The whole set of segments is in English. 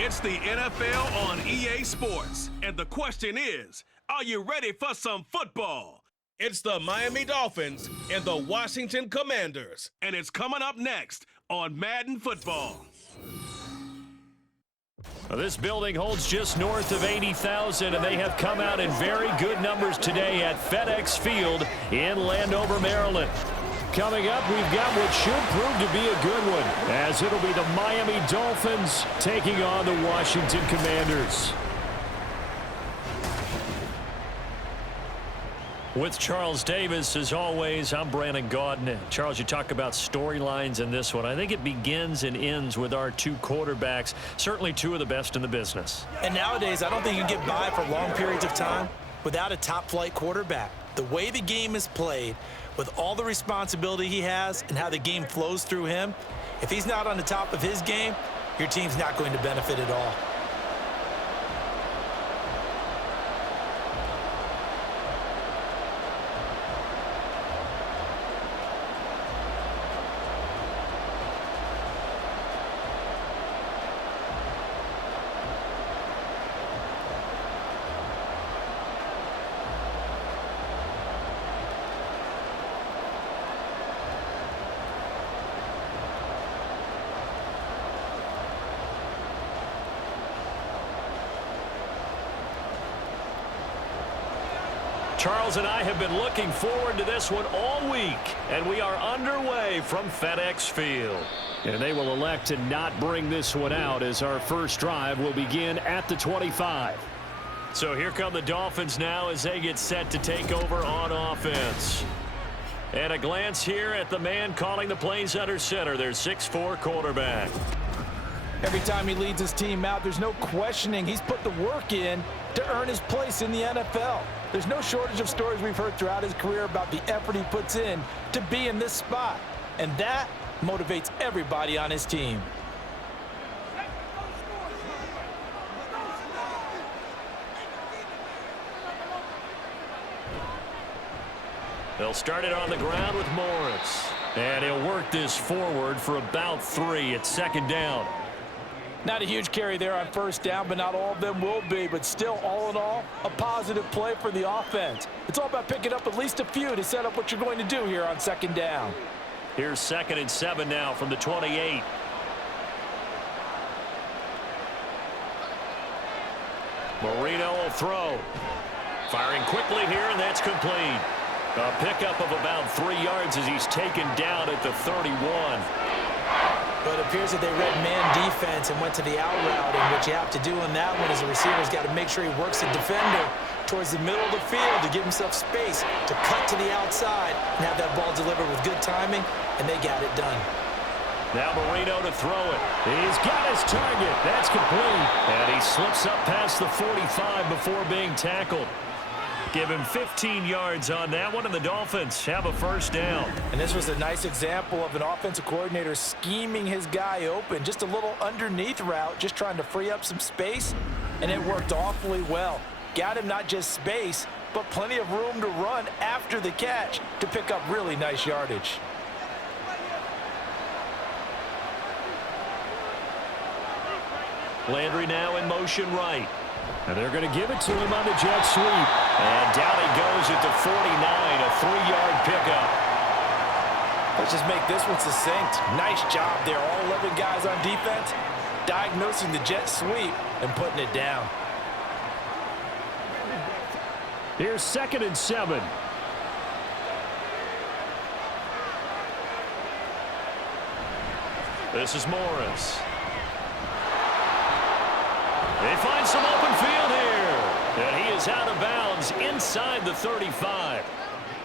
It's the NFL on EA Sports. And the question is, are you ready for some football? It's the Miami Dolphins and the Washington Commanders. And it's coming up next on Madden Football. This building holds just north of 80,000, and they have come out in very good numbers today at FedEx Field in Landover, Maryland. Coming up, we've got what should prove to be a good one, as it'll be the Miami Dolphins taking on the Washington Commanders. With Charles Davis, as always, I'm Brandon Gaudin. Charles, you talk about storylines in this one. I think it begins and ends with our two quarterbacks, certainly two of the best in the business. And nowadays, I don't think you can get by for long periods of time without a top-flight quarterback. The way the game is played, with all the responsibility he has and how the game flows through him, if he's not on the top of his game, your team's not going to benefit at all. Charles and I have been looking forward to this one all week, and we are underway from FedEx Field. And they will elect to not bring this one out, as our first drive will begin at the 25. So here come the Dolphins now as they get set to take over on offense. And a glance here at the man calling the plays under center, their 6'4" quarterback. Every time he leads his team out, there's no questioning he's put the work in to earn his place in the NFL. There's no shortage of stories we've heard throughout his career about the effort he puts in to be in this spot. And that motivates everybody on his team. They'll start it on the ground with Morris. And he'll work this forward for about 3 at second down. Not a huge carry there on first down, but not all of them will be. But still, all in all, a positive play for the offense. It's all about picking up at least a few to set up what you're going to do here on second down. Here's 2nd and 7 now from the 28. Marino will throw. Firing quickly here, and that's complete. A pickup of about 3 yards as he's taken down at the 31. But it appears that they read man defense and went to the out route, and what you have to do in that one is the receiver's got to make sure he works the defender towards the middle of the field to give himself space to cut to the outside and have that ball delivered with good timing, and they got it done. Now Marino to throw it. He's got his target. That's complete. And he slips up past the 45 before being tackled. Give him 15 yards on that one, and the Dolphins have a first down. And this was a nice example of an offensive coordinator scheming his guy open. Just a little underneath route, just trying to free up some space, and it worked awfully well. Got him not just space, but plenty of room to run after the catch to pick up really nice yardage. Landry now in motion right. And they're going to give it to him on the jet sweep. And down he goes at the 49, a 3-yard pickup. Let's just make this one succinct. Nice job there. All 11 guys on defense diagnosing the jet sweep and putting it down. Here's 2nd and 7. This is Morris. They find some open field here. And he is out of bounds inside the 35.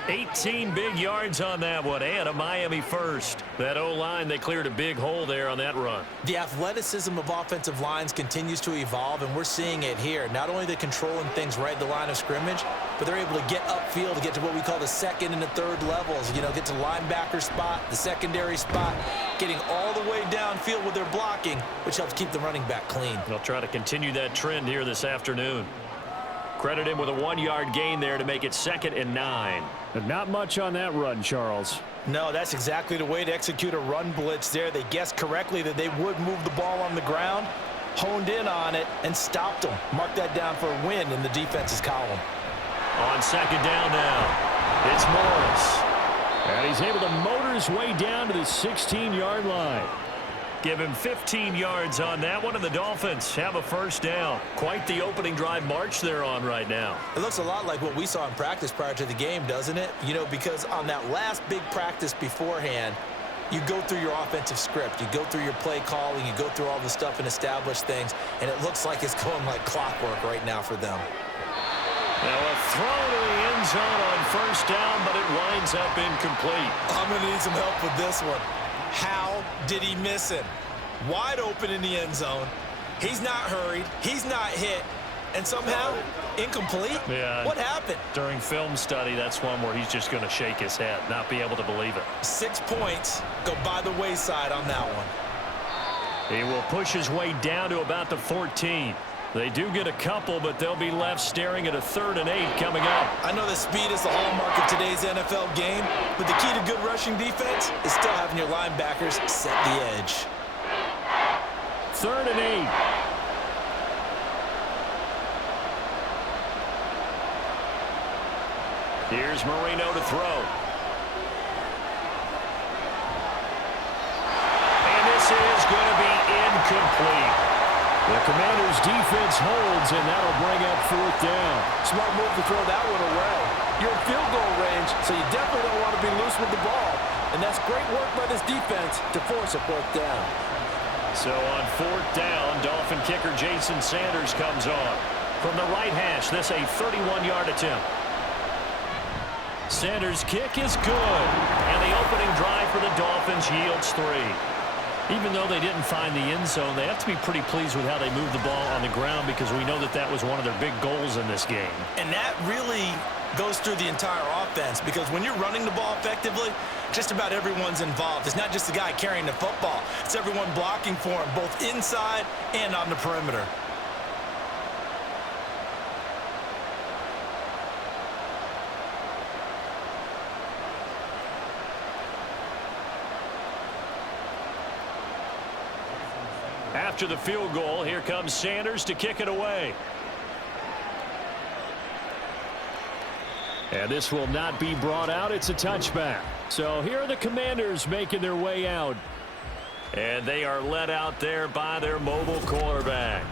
18 big yards on that one, and a Miami first. That O-line, they cleared a big hole there on that run. The athleticism of offensive lines continues to evolve, and we're seeing it here. Not only they're controlling things right at the line of scrimmage, but they're able to get upfield to get to what we call the second and the third levels. You know, get to the linebacker spot, the secondary spot, getting all the way downfield with their blocking, which helps keep the running back clean. They'll try to continue that trend here this afternoon. Credit him with a 1-yard gain there to make it 2nd and 9. And not much on that run, Charles. No, that's exactly the way to execute a run blitz there. They guessed correctly that they would move the ball on the ground, honed in on it and stopped them. Mark that down for a win in the defense's column. On second down now, it's Morris. And he's able to motor his way down to the 16-yard line. Give him 15 yards on that one, and the Dolphins have a first down. Quite the opening drive march they're on right now. It looks a lot like what we saw in practice prior to the game, doesn't it? You know, because on that last big practice beforehand, you go through your offensive script. You go through your play calling. You go through all the stuff and establish things, and it looks like it's going like clockwork right now for them. Now a throw to the end zone on first down, but it winds up incomplete. I'm going to need some help with this one. How did he miss him? Wide open in the end zone. He's not hurried. He's not hit. And somehow, incomplete? Yeah. What happened? During film study, that's one where he's just going to shake his head, not be able to believe it. 6 points go by the wayside on that one. He will push his way down to about the 14. They do get a couple, but they'll be left staring at a 3rd and 8 coming up. I know that speed is the hallmark of today's NFL game, but the key to good rushing defense is still having your linebackers set the edge. 3rd and 8. Here's Marino to throw. And this is going to be incomplete. The Commanders' defense holds, and that'll bring up 4th down. Smart move to throw that one away. You're in field goal range, so you definitely don't want to be loose with the ball. And that's great work by this defense to force a 4th down. So on 4th down, Dolphin kicker Jason Sanders comes on. From the right hash, this a 31-yard attempt. Sanders' kick is good. And the opening drive for the Dolphins yields 3. Even though they didn't find the end zone, they have to be pretty pleased with how they moved the ball on the ground because we know that that was one of their big goals in this game. And that really goes through the entire offense because when you're running the ball effectively, just about everyone's involved. It's not just the guy carrying the football. It's everyone blocking for him, both inside and on the perimeter. After the field goal, here comes Sanders to kick it away. And this will not be brought out. It's a touchback. So here are the Commanders making their way out. And they are led out there by their mobile quarterback.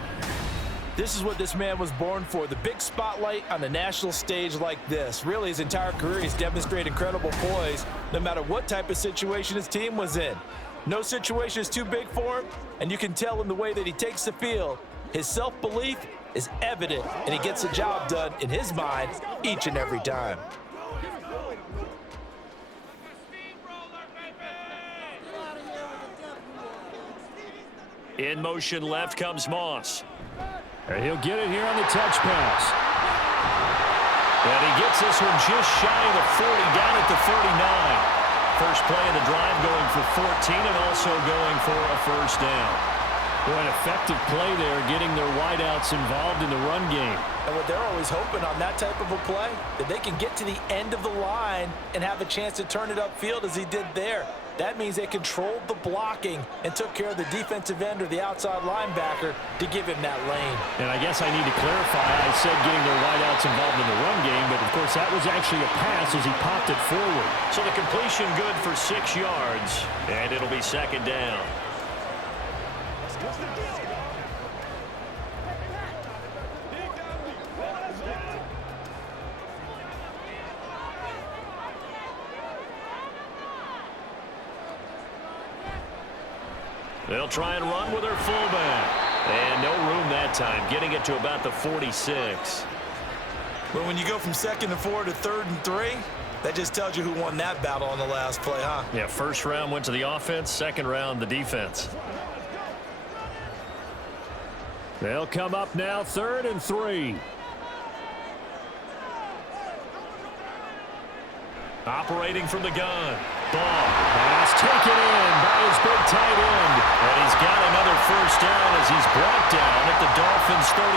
This is what this man was born for, the big spotlight on the national stage like this. Really, his entire career, he's demonstrated incredible poise no matter what type of situation his team was in. No situation is too big for him, and you can tell in the way that he takes the field. His self-belief is evident, and he gets the job done in his mind each and every time. In motion left comes Moss. And he'll get it here on the touch pass. And he gets this one just shy of the 40, down at the 39. First play of the drive going for 14 and also going for a first down. Boy, an effective play there, getting their wideouts involved in the run game. And what they're always hoping on that type of a play, that they can get to the end of the line and have a chance to turn it upfield as he did there. That means they controlled the blocking and took care of the defensive end or the outside linebacker to give him that lane. And I guess I need to clarify, I said getting their wideouts involved in the run game, but of course that was actually a pass as he popped it forward. So the completion good for 6 yards, and it'll be second down. They'll try and run with their fullback. And no room that time, getting it to about the 46. But when you go from 2nd and 4 to 3rd and 3, that just tells you who won that battle on the last play, huh? Yeah, first round went to the offense, second round the defense. They'll come up now 3rd and 3. Operating from the gun. Ball. Pass taken in by his big tight end. And he's got another first down as he's brought down at the Dolphins' 39.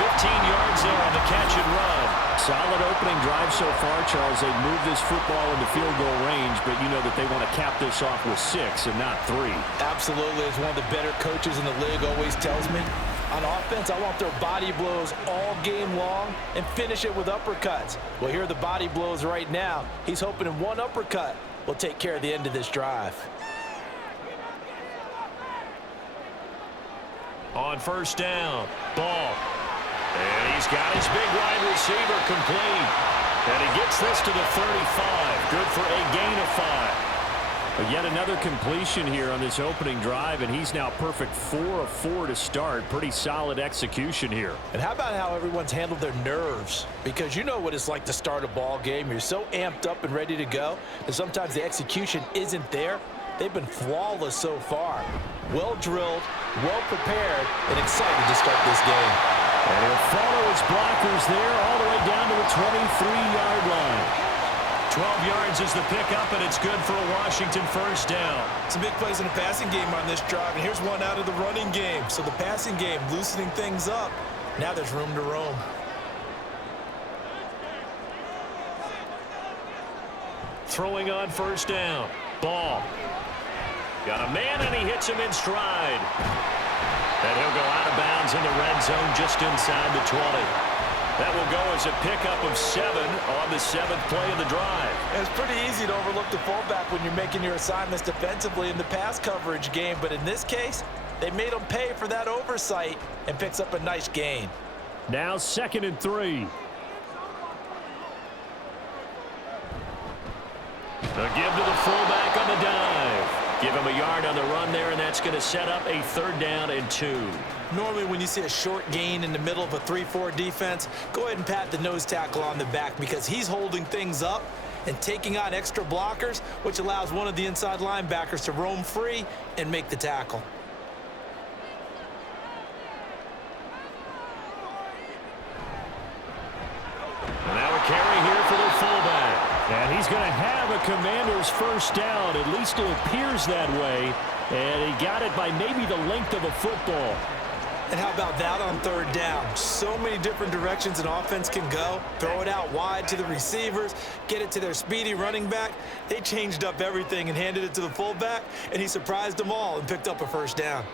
15 yards there on the catch and run. Solid opening drive so far, Charles. They've moved this football into field goal range, but you know that they want to cap this off with 6 and not 3. Absolutely. As one of the better coaches in the league always tells me, on offense, I want their body blows all game long and finish it with uppercuts. Well, here are the body blows right now. He's hoping in one uppercut will take care of the end of this drive. On first down, ball. And he's got his big wide receiver complete. And he gets this to the 35. Good for a gain of 5. But yet another completion here on this opening drive, and he's now perfect 4 of 4 to start. Pretty solid execution here. And how about how everyone's handled their nerves? Because you know what it's like to start a ball game. You're so amped up and ready to go that sometimes the execution isn't there. They've been flawless so far. Well drilled, well prepared, and excited to start this game. And he'll follow his blockers there all the way down to the 23-yard line. 12 yards is the pickup, and it's good for a Washington first down. Some big plays in the passing game on this drive, and here's one out of the running game. So the passing game loosening things up. Now there's room to roam. Throwing on first down. Ball. Got a man, and he hits him in stride. And he'll go out of bounds in the red zone just inside the 20. That will go as a pickup of 7 on the 7th play of the drive. It's pretty easy to overlook the fullback when you're making your assignments defensively in the pass coverage game, but in this case, they made him pay for that oversight and picks up a nice gain. Now 2nd and 3. The give to the fullback on the dive. Give him a yard on the run there, and that's going to set up a 3rd down and 2. Normally when you see a short gain in the middle of a 3-4 defense, go ahead and pat the nose tackle on the back because he's holding things up and taking on extra blockers, which allows one of the inside linebackers to roam free and make the tackle. And now a carry here for the fullback. And he's going to have a Commander's first down. At least it appears that way. And he got it by maybe the length of a football. And how about that on 3rd down? So many different directions an offense can go. Throw it out wide to the receivers, get it to their speedy running back. They changed up everything and handed it to the fullback, and he surprised them all and picked up a first down.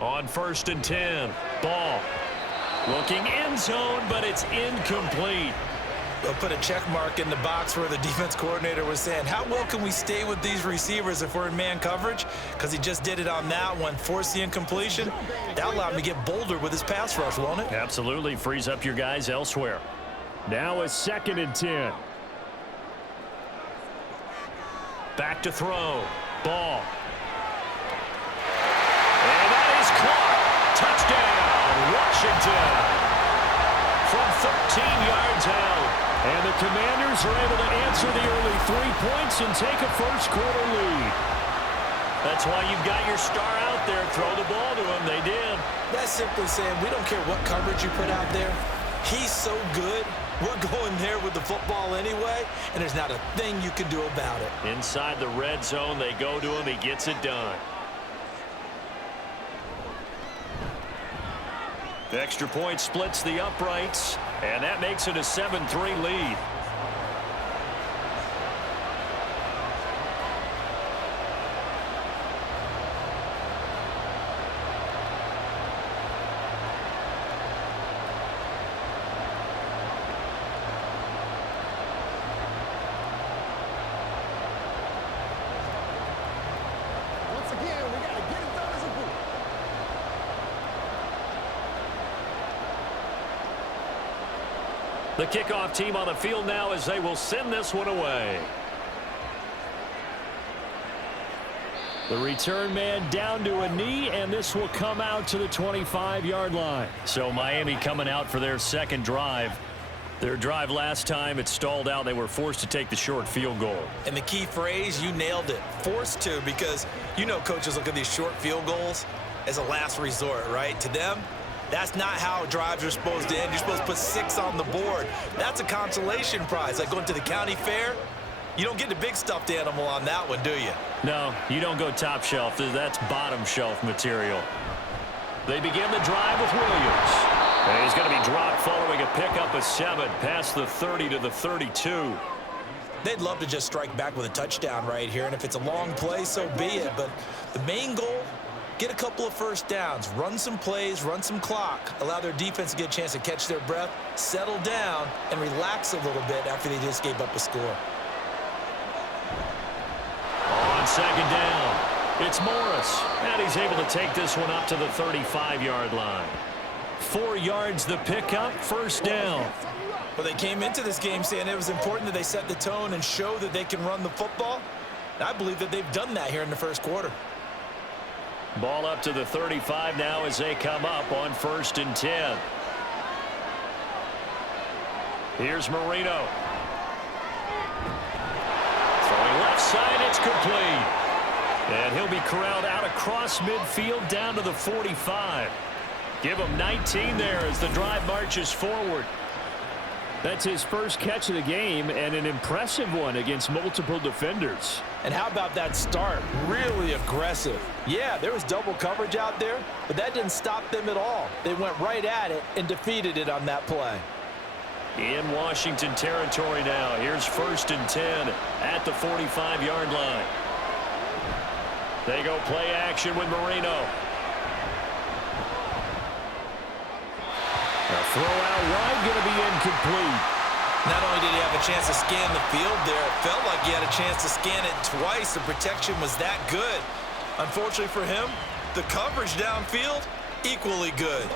On 1st and 10, ball. Looking end zone, but it's incomplete. They'll put a check mark in the box where the defense coordinator was saying, how well can we stay with these receivers if we're in man coverage? Because he just did it on that one, forced the incompletion. That allowed him to get bolder with his pass rush, won't it? Absolutely, frees up your guys elsewhere. Now a 2nd and 10. Back to throw. Ball. And that is caught. Touchdown, Washington. From 13 yards out. And the Commanders are able to answer the early 3 points and take a first-quarter lead. That's why you've got your star out there. Throw the ball to him. They did. That's simply saying we don't care what coverage you put out there. He's so good. We're going there with the football anyway, and there's not a thing you can do about it. Inside the red zone, they go to him. He gets it done. The extra point splits the uprights, and that makes it a 7-3 lead. Once again, we got to get it done as a group. The kickoff team on the field now as they will send this one away. The return man down to a knee, and this will come out to the 25-yard line. So Miami coming out for their 2nd drive. Their drive last time, it stalled out. They were forced to take the short field goal. And the key phrase, you nailed it. Forced to, because you know coaches look at these short field goals as a last resort, right? To them, that's not how drives are supposed to end. You're supposed to put 6 on the board. That's a consolation prize. Like going to the county fair, you don't get the big stuffed animal on that one, do you? No, you don't go top shelf. That's bottom shelf material. They begin the drive with Williams. And he's going to be dropped following a pickup of 7 past the 30 to the 32. They'd love to just strike back with a touchdown right here, and if it's a long play, so be it. But the main goal, get a couple of first downs, run some plays, run some clock, allow their defense to get a chance to catch their breath, settle down, and relax a little bit after they just gave up a score. On second down, it's Morris, and he's able to take this one up to the 35-yard line. 4 yards the pickup, first down. Well, they came into this game saying it was important that they set the tone and show that they can run the football. I believe that they've done that here in the first quarter. Ball up to the 35 now as they come up on 1st and 10. Here's Marino. Throwing left side, it's complete. And he'll be corralled out across midfield down to the 45. Give him 19 there as the drive marches forward. That's his first catch of the game, and an impressive one against multiple defenders. And how about that start? Really aggressive. Yeah, there was double coverage out there, but that didn't stop them at all. They went right at it and defeated it on that play. In Washington territory now. Here's 1st and 10 at the 45-yard line. They go play action with Marino. A throw out wide, going to be incomplete. Not only did he have a chance to scan the field there, it felt like he had a chance to scan it twice. The protection was that good. Unfortunately for him, the coverage downfield, equally good.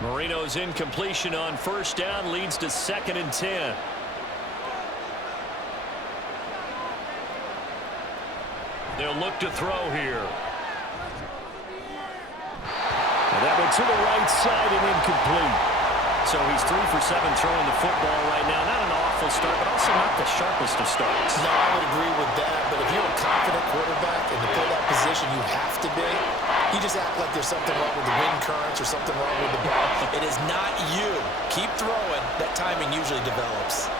Marino's incompletion on 1st down leads to 2nd and 10. They'll look to throw here. And that went to the right side and incomplete. So he's 3 for 7 throwing the football right now. Not an awful start, but also not the sharpest of starts. No, I would agree with that. But if you're a confident quarterback and to play that position you have to be, you just act like there's something wrong with the wind currents or something wrong with the ball. It is not you. Keep throwing. That timing usually develops.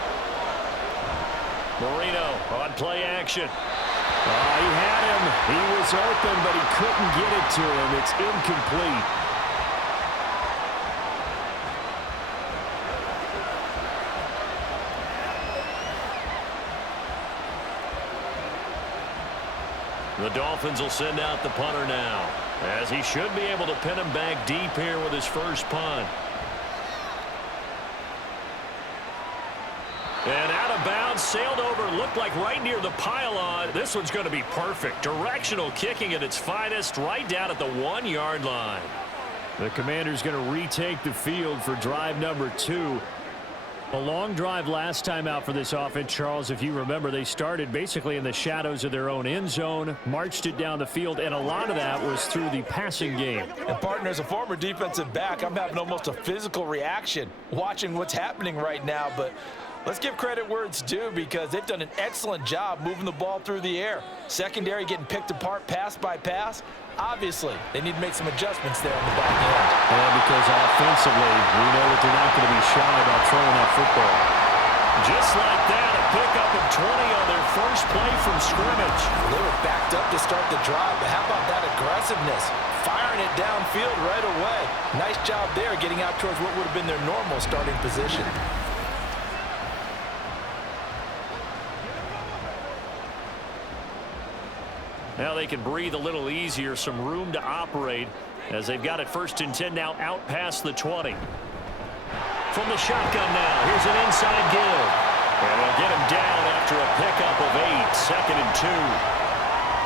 Marino on play action. He had him. He was open, but he couldn't get it to him. It's incomplete. The Dolphins will send out the punter now, as he should be able to pin him back deep here with his first punt. And out of bounds, sailed over, looked like right near the pylon. This one's going to be perfect. Directional kicking at its finest, right down at the 1-yard line. The Commander's going to retake the field for drive number 2. A long drive last time out for this offense, Charles. If you remember, they started basically in the shadows of their own end zone, marched it down the field, and a lot of that was through the passing game. And, partner, as a former defensive back, I'm having almost a physical reaction watching what's happening right now. But let's give credit where it's due, because they've done an excellent job moving the ball through the air. Secondary getting picked apart pass by pass. Obviously, they need to make some adjustments there on the back end. Yeah, because offensively, we know that they're not going to be shy about throwing that football. Just like that, a pickup of 20 on their first play from scrimmage. They were backed up to start the drive, but how about that aggressiveness? Firing it downfield right away. Nice job there, getting out towards what would have been their normal starting position. Now they can breathe a little easier, some room to operate as they've got it 1st and 10 now out past the 20. From the shotgun now, here's an inside give. And they'll get him down after a pickup of 8, 2nd and 2.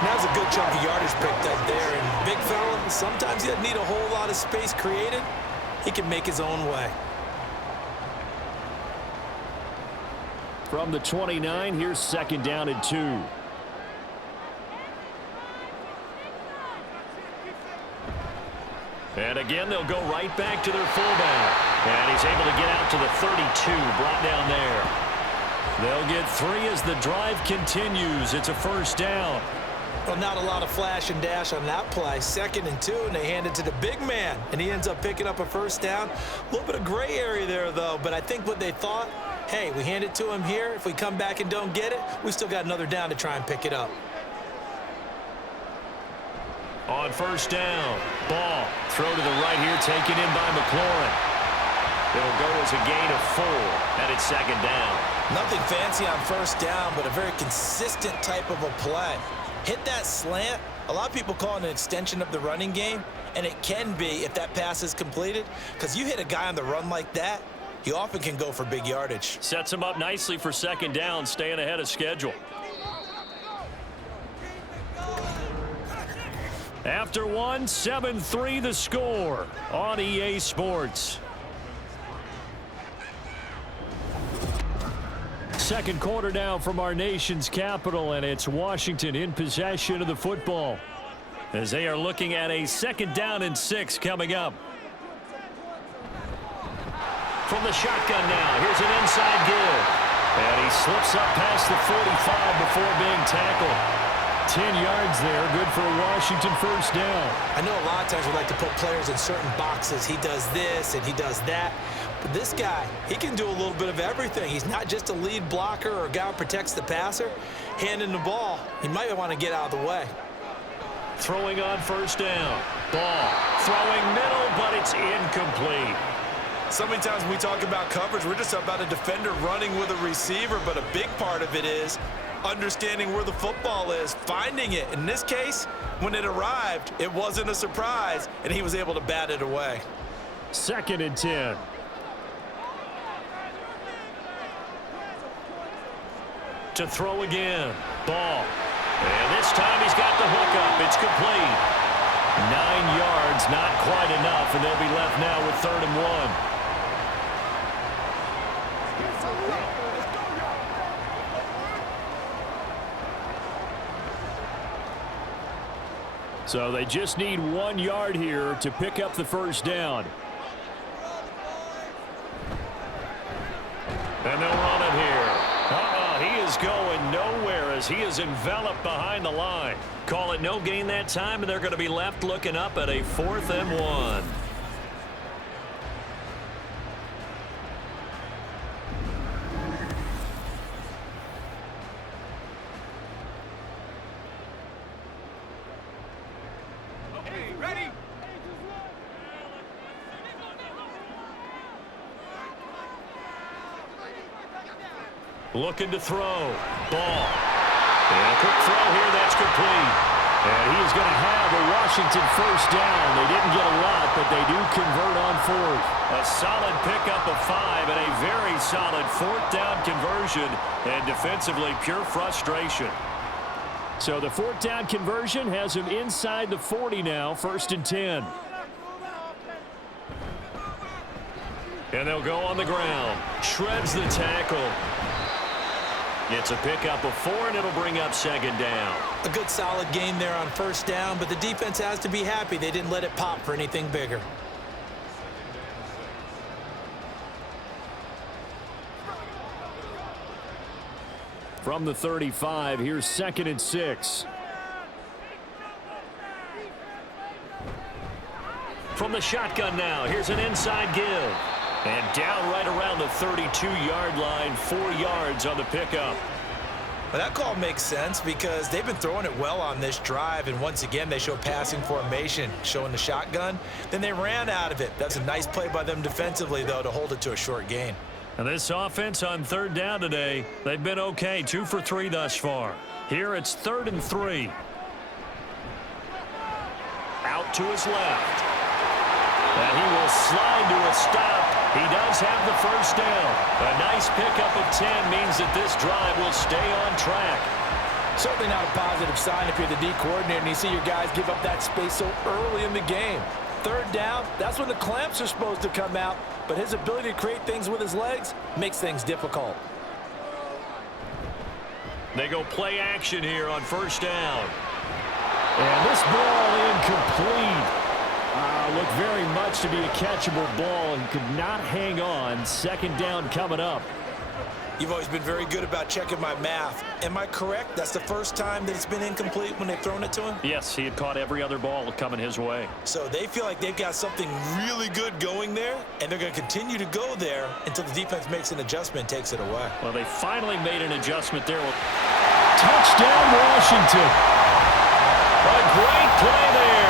Now's a good chunk of yardage picked up there. And big fella, sometimes he doesn't need a whole lot of space created. He can make his own way. From the 29, here's 2nd down and 2. And again, they'll go right back to their fullback. And he's able to get out to the 32, brought down there. They'll get 3 as the drive continues. It's a 1st down. Well, not a lot of flash and dash on that play. 2nd and 2, and they hand it to the big man. And he ends up picking up a 1st down. A little bit of gray area there, though. But I think what they thought, hey, we hand it to him here. If we come back and don't get it, we still got another down to try and pick it up. On first down, ball throw to the right here, taken in by McLaurin. It'll go as a gain of 4, and it's second down. Nothing fancy on first down, but a very consistent type of a play. Hit that slant. A lot of people call it an extension of the running game, and it can be if that pass is completed, because you hit a guy on the run like that, he often can go for big yardage. Sets him up nicely for second down, staying ahead of schedule. After one, 7-3 the score on EA Sports. Second quarter now from our nation's capital, and it's Washington in possession of the football as they are looking at a 2nd down and 6 coming up. From the shotgun now, here's an inside give. And he slips up past the 45 before being tackled. 10 yards there, good for a Washington first down. I know a lot of times we like to put players in certain boxes. He does this and he does that. But this guy, he can do a little bit of everything. He's not just a lead blocker or a guy who protects the passer. Handing the ball, he might want to get out of the way. Throwing on first down. Ball throwing middle, but it's incomplete. So many times when we talk about coverage, we're just about a defender running with a receiver, but a big part of it is understanding where the football is, finding it. In this case, when it arrived, it wasn't a surprise, and he was able to bat it away. 2nd and 10. To throw again. Ball. And this time he's got the hook up. It's complete. 9 yards, not quite enough, and they'll be left now with 3rd and 1. So they just need 1 yard here to pick up the first down. And they'll run it here. He is going nowhere as he is enveloped behind the line. Call it no gain that time, and they're going to be left looking up at a 4th and 1. Looking to throw. Ball. And a quick throw here. That's complete. And he is going to have a Washington first down. They didn't get a lot, but they do convert on 4th. A solid pickup of 5 and a very solid 4th down conversion. And defensively, pure frustration. So the 4th down conversion has him inside the 40 now, 1st and 10. And they'll go on the ground. Shreds the tackle. It's a pickup of 4, and it'll bring up 2nd down. A good solid game there on first down, but the defense has to be happy they didn't let it pop for anything bigger. From the 35, here's 2nd and 6. From the shotgun now, here's an inside give. And down right around the 32-yard line, 4 yards on the pickup. Well, that call makes sense because they've been throwing it well on this drive, and once again, they show passing formation, showing the shotgun. Then they ran out of it. That's a nice play by them defensively, though, to hold it to a short gain. And this offense on 3rd down today, they've been okay, 2 for 3 thus far. Here it's 3rd and 3. Out to his left. And he will slide to a stop. He does have the first down. A nice pickup of 10 means that this drive will stay on track. Certainly not a positive sign if you're the D coordinator and you see your guys give up that space so early in the game. 3rd down, that's when the clamps are supposed to come out, but his ability to create things with his legs makes things difficult. They go play action here on first down. And this ball incomplete. Looked very much to be a catchable ball and could not hang on. 2nd down coming up. You've always been very good about checking my math. Am I correct? That's the first time that it's been incomplete when they've thrown it to him? Yes, he had caught every other ball coming his way. So they feel like they've got something really good going there, and they're going to continue to go there until the defense makes an adjustment and takes it away. Well, they finally made an adjustment there. Touchdown, Washington. A great play there.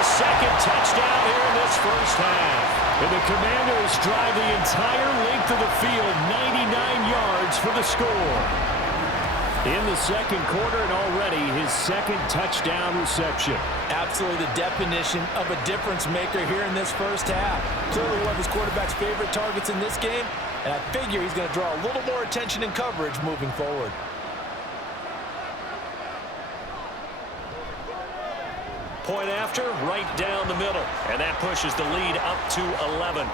a second touchdown here in this first half. And the Commanders drive the entire length of the field, 99 yards for the score. In the second quarter, and already his second touchdown reception. Absolutely the definition of a difference maker here in this first half. Clearly one of his quarterback's favorite targets in this game, and I figure he's going to draw a little more attention and coverage moving forward. Point after, right down the middle. And that pushes the lead up to 11.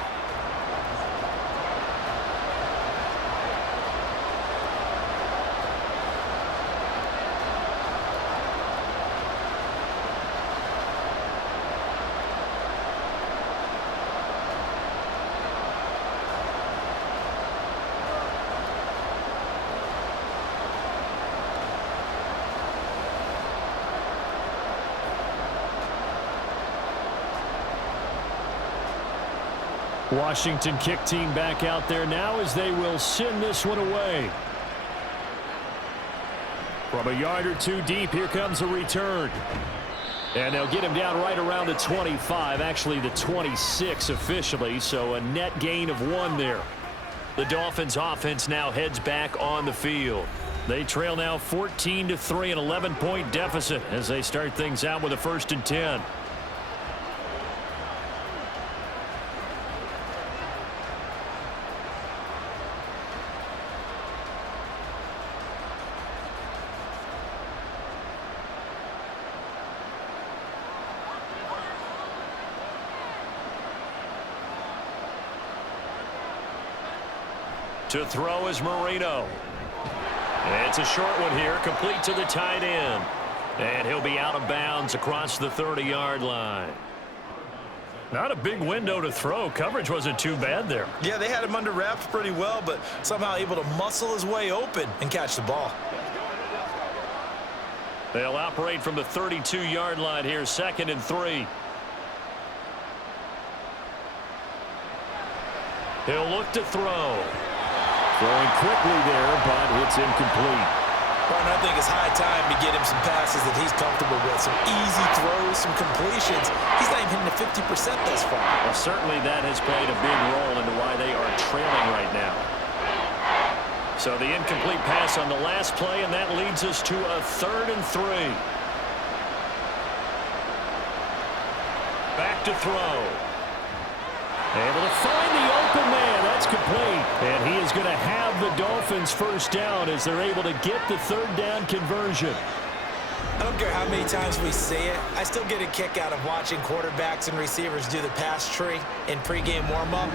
Washington kick team back out there now as they will send this one away. From a yard or two deep, here comes a return. And they'll get him down right around the 25, actually the 26 officially, so a net gain of 1 there. The Dolphins offense now heads back on the field. They trail now 14-3, an 11-point deficit as they start things out with a 1st and 10. To throw is Marino. It's a short one here, complete to the tight end. And he'll be out of bounds across the 30-yard line. Not a big window to throw. Coverage wasn't too bad there. Yeah, they had him under wraps pretty well, but somehow able to muscle his way open and catch the ball. They'll operate from the 32-yard line here, 2nd and 3. He'll look to throw. Throwing quickly there, but it's incomplete. Well, I think it's high time to get him some passes that he's comfortable with. Some easy throws, some completions. He's not even hitting the 50% thus far. Well, certainly that has played a big role into why they are trailing right now. So the incomplete pass on the last play, and that leads us to a 3rd and 3. Back to throw. Able to find the open man. That's complete. And he is going to have the Dolphins first down as they're able to get the 3rd down conversion. I don't care how many times we say it, I still get a kick out of watching quarterbacks and receivers do the pass tree in pregame warm-up.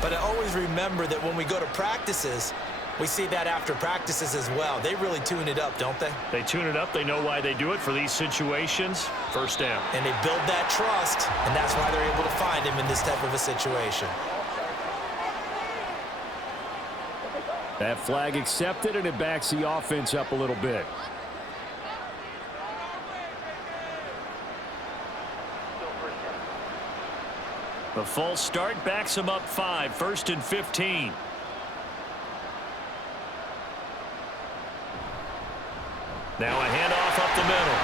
But I always remember that when we go to practices, we see that after practices as well. They really tune it up, don't they? They tune it up. They know why they do it for these situations. First down. And they build that trust, and that's why they're able to find him in this type of a situation. That flag accepted, and it backs the offense up a little bit. The false start backs him up 5, 1st and 15. Now a handoff up the middle.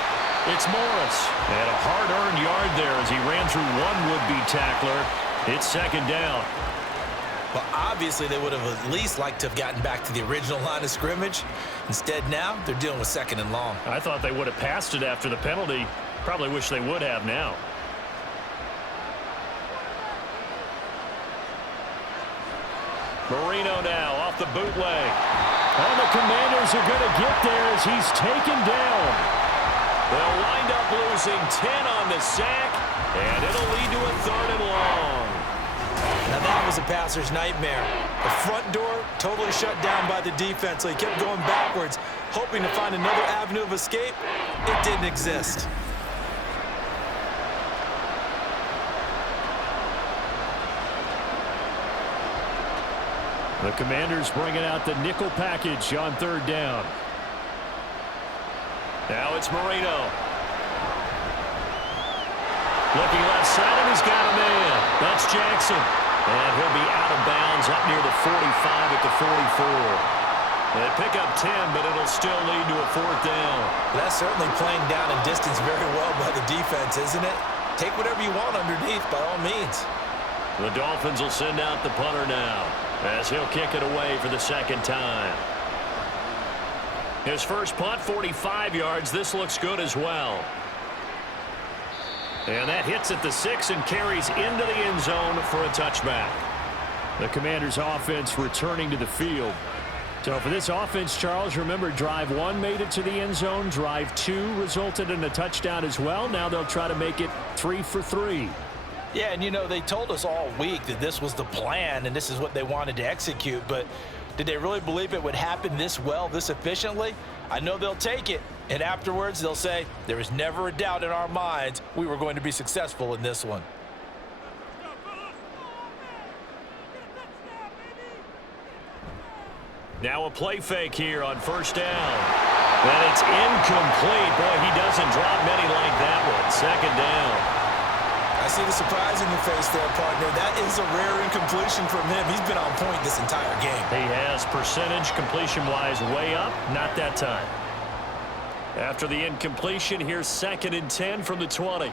It's Morris. And a hard-earned yard there as he ran through one would-be tackler. It's 2nd down. Well, obviously they would have at least liked to have gotten back to the original line of scrimmage. Instead now, they're dealing with 2nd and long. I thought they would have passed it after the penalty. Probably wish they would have now. Marino now off the bootleg. And the Commanders are going to get there as he's taken down. They'll wind up losing 10 on the sack, and it'll lead to a 3rd and long. Now that was a passer's nightmare. The front door totally shut down by the defense, so he kept going backwards, hoping to find another avenue of escape. It didn't exist. The Commanders bringing out the nickel package on 3rd down. Now it's Marino. Looking left side, and he's got a man. That's Jackson. And he'll be out of bounds up near the 45 at the 44. They pick up 10, but it'll still lead to a 4th down. That's certainly playing down in distance very well by the defense, isn't it? take whatever you want underneath by all means. The Dolphins will send out the punter now as he'll kick it away for the second time. His first punt, 45 yards. This looks good as well. And that hits at the 6 and carries into the end zone for a touchback. The Commanders' offense returning to the field. So for this offense, Charles, remember, drive 1 made it to the end zone. Drive 2 resulted in a touchdown as well. Now they'll try to make it 3 for 3. Yeah, and you know, they told us all week that this was the plan and this is what they wanted to execute, but did they really believe it would happen this well, this efficiently? I know they'll take it, and afterwards they'll say, there was never a doubt in our minds we were going to be successful in this one. Now a play fake here on first down. And it's incomplete. Boy, he doesn't drop many like that one. Second down. I see the surprise in your face there, partner. That is a rare incompletion from him. He's been on point this entire game. He has percentage completion-wise way up. Not that time. After the incompletion, here's 2nd and 10 from the 20.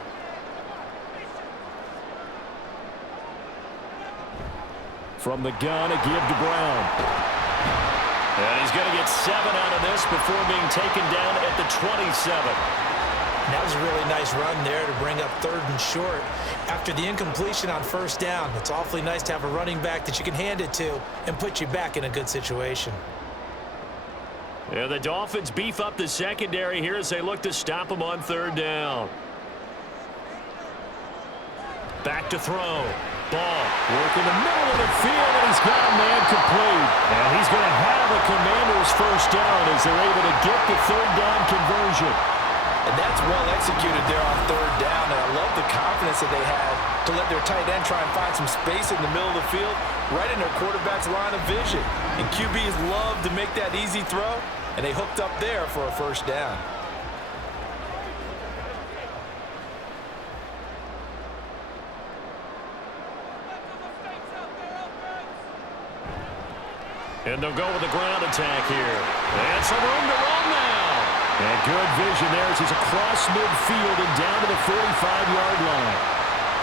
From the gun, a give to Brown. And he's going to get 7 out of this before being taken down at the 27. That was a really nice run there to bring up 3rd and short. After the incompletion on first down, it's awfully nice to have a running back that you can hand it to and put you back in a good situation. Yeah, the Dolphins beef up the secondary here as they look to stop him on 3rd down. Back to throw. Ball working the middle of the field, and he's got a man complete. And he's going to have a Commanders first down as they're able to get the 3rd down conversion. And that's well executed there on 3rd down. And I love the confidence that they had to let their tight end try and find some space in the middle of the field, right in their quarterback's line of vision. And QBs love to make that easy throw, and they hooked up there for a first down. And they'll go with a ground attack here. And some room to run now. And good vision there as he's across midfield and down to the 45-yard line.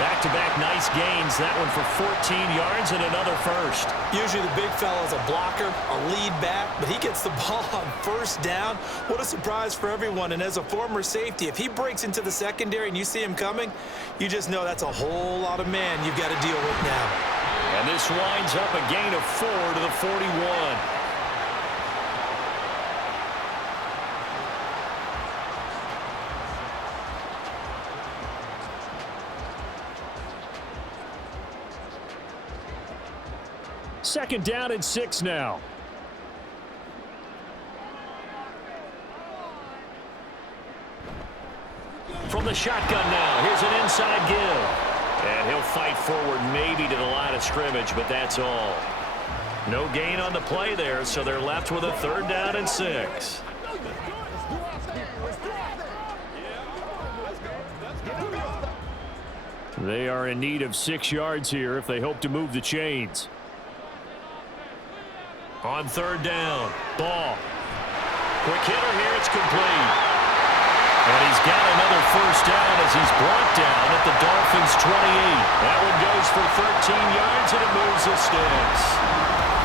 Back-to-back nice gains. That one for 14 yards and another first. Usually the big fella is a blocker, a lead back, but he gets the ball on first down. What a surprise for everyone. And as a former safety, if he breaks into the secondary and you see him coming, you just know that's a whole lot of man you've got to deal with now. And this winds up a gain of 4 to the 41. Second down and 6 now. From the shotgun now, here's an inside give. And he'll fight forward maybe to the line of scrimmage, but that's all. No gain on the play there, so they're left with a 3rd down and 6. They are in need of 6 yards here if they hope to move the chains. On 3rd down, ball. Quick hitter here, it's complete. And he's got another first down as he's brought down at the Dolphins' 28. That one goes for 13 yards, and it moves the sticks.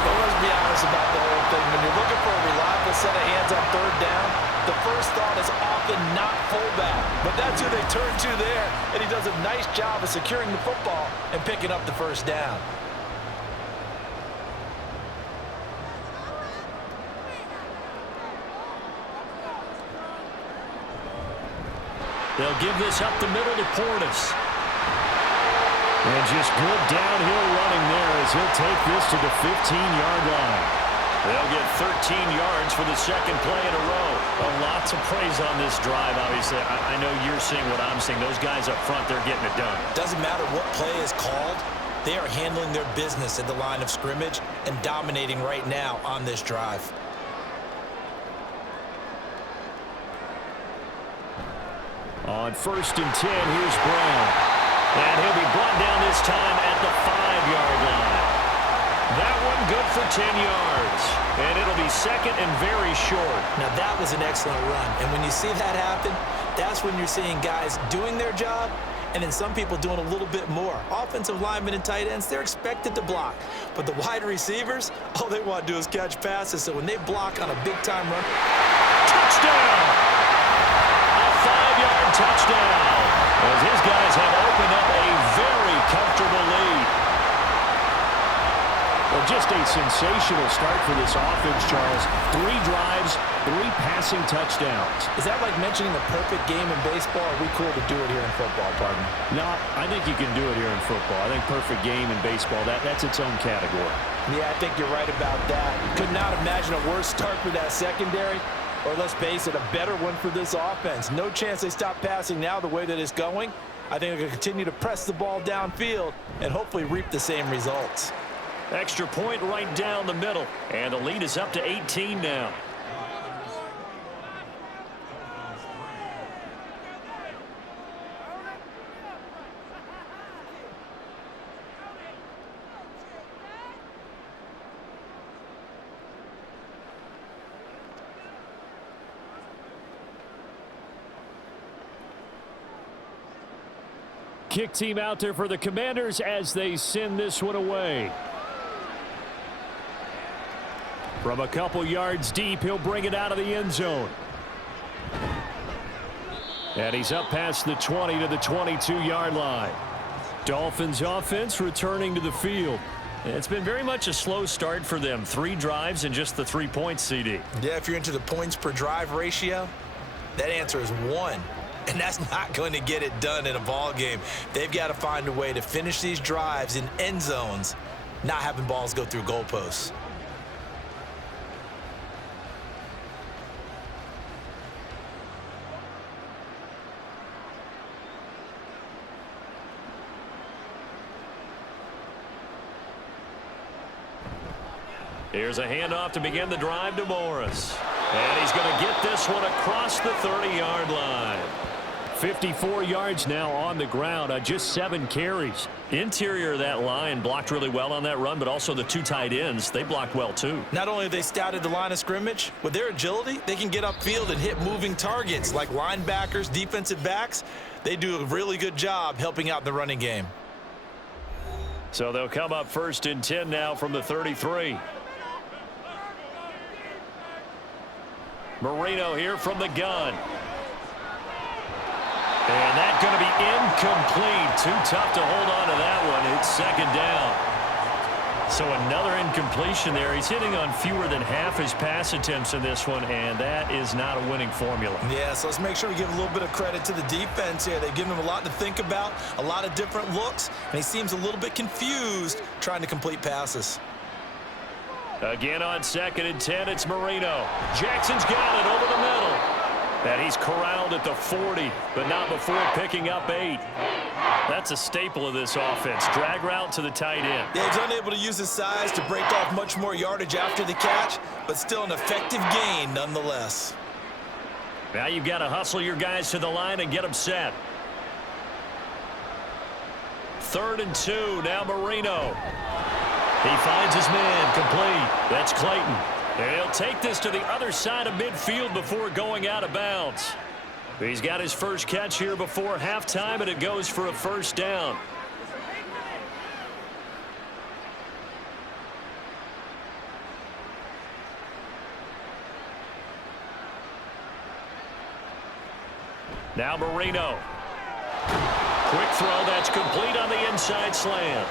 Well, let's be honest about the whole thing. When you're looking for a reliable set of hands on 3rd down, the first thought is often not fullback. But that's who they turn to there, and he does a nice job of securing the football and picking up the first down. They'll give this up the middle to Portis. And just good downhill running there as he'll take this to the 15-yard line. They'll get 13 yards for the second play in a row. A lot to praise on this drive, obviously. I know you're seeing what I'm seeing. Those guys up front, they're getting it done. Doesn't matter what play is called. They are handling their business at the line of scrimmage and dominating right now on this drive. On 1st and 10, here's Brown. And he'll be brought down this time at the 5-yard line. That one good for 10 yards. And it'll be 2nd and very short. Now that was an excellent run. And when you see that happen, that's when you're seeing guys doing their job and then some people doing a little bit more. Offensive linemen and tight ends, they're expected to block. But the wide receivers, all they want to do is catch passes. So when they block on a big-time run, touchdown! A 5-yard touchdown, as his guys have opened up a very comfortable lead. Well, just a sensational start for this offense, Charles. 3 drives, 3 passing touchdowns. Is that like mentioning the perfect game in baseball? Or are we cool to do it here in football, pardon? No, I think you can do it here in football. I think perfect game in baseball, that's its own category. Yeah, I think you're right about that. Could not imagine a worse start for that secondary, or let's face it, a better one for this offense. No chance they stop passing now the way that it's going. I think they're going to continue to press the ball downfield and hopefully reap the same results. Extra point right down the middle, and the lead is up to 18 now. Kick team out there for the Commanders as they send this one away. From a couple yards deep, he'll bring it out of the end zone. And he's up past the 20 to the 22-yard line. Dolphins offense returning to the field. It's been very much a slow start for them. 3 drives and just the 3 points, CD. Yeah, if you're into the points per drive ratio, that answer is 1. And that's not going to get it done in a ball game. They've got to find a way to finish these drives in end zones, not having balls go through goalposts. Here's a handoff to begin the drive to Morris. And he's going to get this one across the 30-yard line. 54 yards now on the ground on just 7 carries. Interior of that line blocked really well on that run, but also the 2 tight ends, they blocked well too. Not only have they scouted the line of scrimmage, with their agility, they can get upfield and hit moving targets like linebackers, defensive backs. They do a really good job helping out the running game. So they'll come up 1st and 10 now from the 33. Marino here from the gun. And that's going to be incomplete. Too tough to hold on to that one. It's 2nd down. So another incompletion there. He's hitting on fewer than half his pass attempts in this one, and that is not a winning formula. Yeah, so let's make sure we give a little bit of credit to the defense here. They've given him a lot to think about, a lot of different looks, and he seems a little bit confused trying to complete passes. Again on 2nd and 10, it's Marino. Jackson's got it over the middle. And he's corralled at the 40, but not before picking up 8. That's a staple of this offense. Drag route to the tight end. Yeah, he's unable to use his size to break off much more yardage after the catch, but still an effective gain nonetheless. Now you've got to hustle your guys to the line and get them set. 3rd and 2, now Marino. He finds his man, complete. That's Clayton. And he'll take this to the other side of midfield before going out of bounds. He's got his first catch here before halftime, and it goes for a 1st down. Now Marino. Quick throw, that's complete on the inside slant.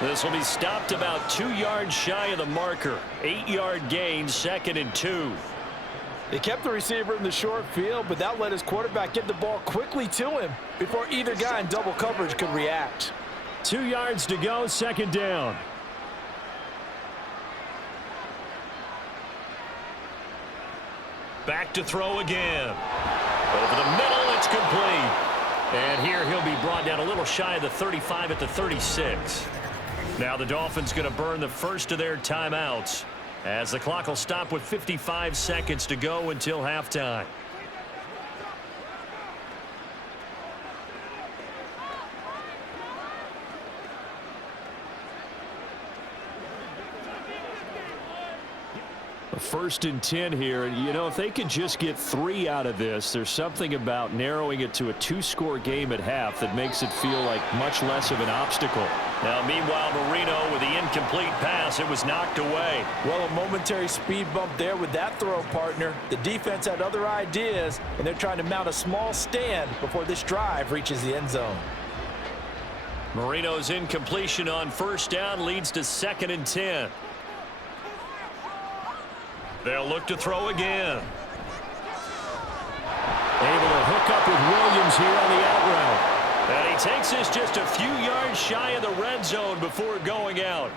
This will be stopped about 2 yards shy of the marker. 8-yard gain, 2nd and 2. They kept the receiver in the short field, but that let his quarterback get the ball quickly to him before either guy in double coverage could react. 2 yards to go, 2nd down. Back to throw again. Over the middle, it's complete. And here he'll be brought down a little shy of the 35 at the 36. Now the Dolphins going to burn the first of their timeouts as the clock will stop with 55 seconds to go until halftime. 1st and 10 here. And, you know, if they could just get 3 out of this, there's something about narrowing it to a 2-score game at half that makes it feel like much less of an obstacle. Now, meanwhile, Marino with the incomplete pass. It was knocked away. Well, a momentary speed bump there with that throw, partner. The defense had other ideas, and they're trying to mount a small stand before this drive reaches the end zone. Marino's incompletion on 1st down leads to 2nd and 10. They'll look to throw again. Able to hook up with Williams here on the out route. And he takes this just a few yards shy of the red zone before going out.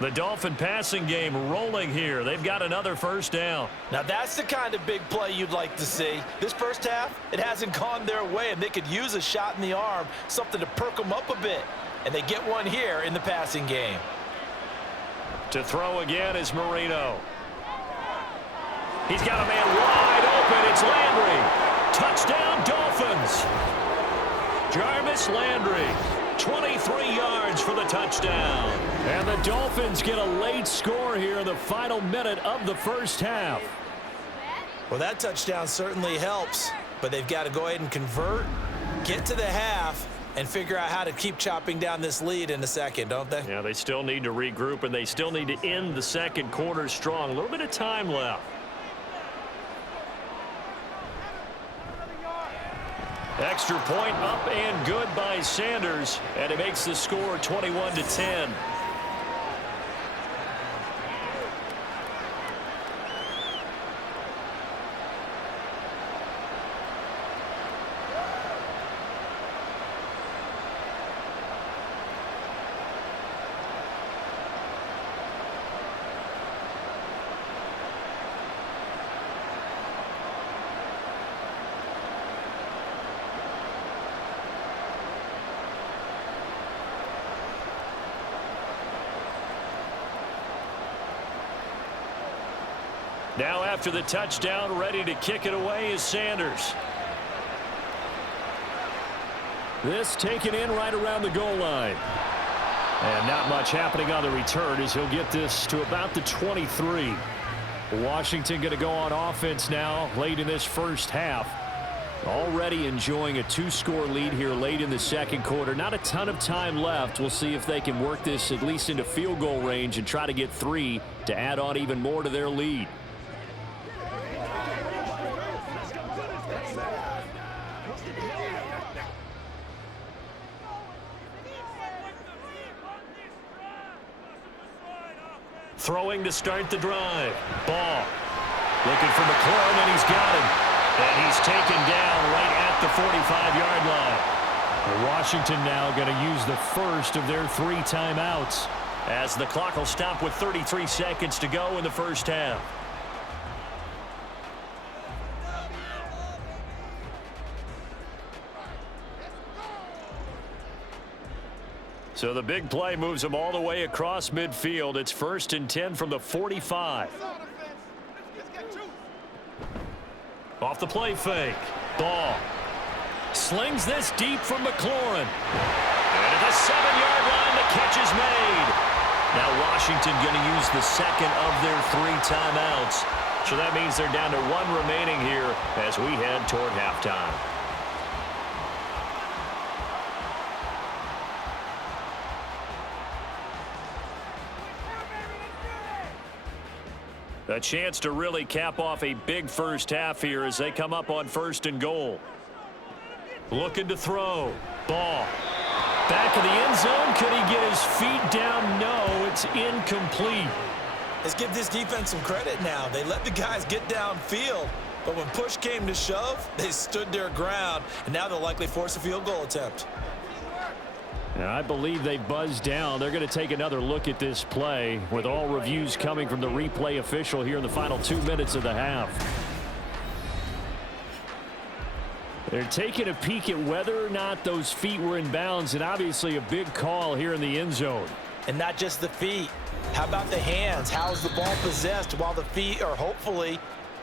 The Dolphin passing game rolling here. They've got another 1st down. Now that's the kind of big play you'd like to see. This first half, it hasn't gone their way, and they could use a shot in the arm, something to perk them up a bit. And they get one here in the passing game. To throw again is Marino. He's got a man wide open. It's Landry. Touchdown, Dolphins. Jarvis Landry, 23 yards for the touchdown. And the Dolphins get a late score here in the final minute of the 1st half. Well, that touchdown certainly helps, but they've got to go ahead and convert, get to the half, and figure out how to keep chopping down this lead in the second, don't they? Yeah, they still need to regroup, and they still need to end the second quarter strong. A little bit of time left. Extra point up and good by Sanders, and it makes the score 21-10. Now after the touchdown, ready to kick it away is Sanders. This taken in right around the goal line. And not much happening on the return as he'll get this to about the 23. Washington going to go on offense now late in this 1st half. Already enjoying a 2-score lead here late in the 2nd quarter. Not a ton of time left. We'll see if they can work this at least into field goal range and try to get 3 to add on even more to their lead. Throwing to start the drive. Ball. Looking for McLaurin, and he's got him. And he's taken down right at the 45-yard line. Washington now going to use the first of their 3 timeouts. As the clock will stop with 33 seconds to go in the 1st half. So the big play moves them all the way across midfield. It's 1st and 10 from the 45. Off the play fake. Ball. Slings this deep from McLaurin. And at the 7-yard line, the catch is made. Now Washington going to use the 2nd of their 3 timeouts. So that means they're down to 1 remaining here as we head toward halftime. A chance to really cap off a big 1st half here as they come up on 1st and goal. Looking to throw. Ball. Back of the end zone. Could he get his feet down? No, it's incomplete. Let's give this defense some credit now. They let the guys get downfield, but when push came to shove, they stood their ground, and now they'll likely force a field goal attempt. And I believe they buzzed down. They're going to take another look at this play with all reviews coming from the replay official here in the final 2 minutes of the half. They're taking a peek at whether or not those feet were in bounds, and obviously a big call here in the end zone. And not just the feet. How about the hands? How's the ball possessed while the feet are hopefully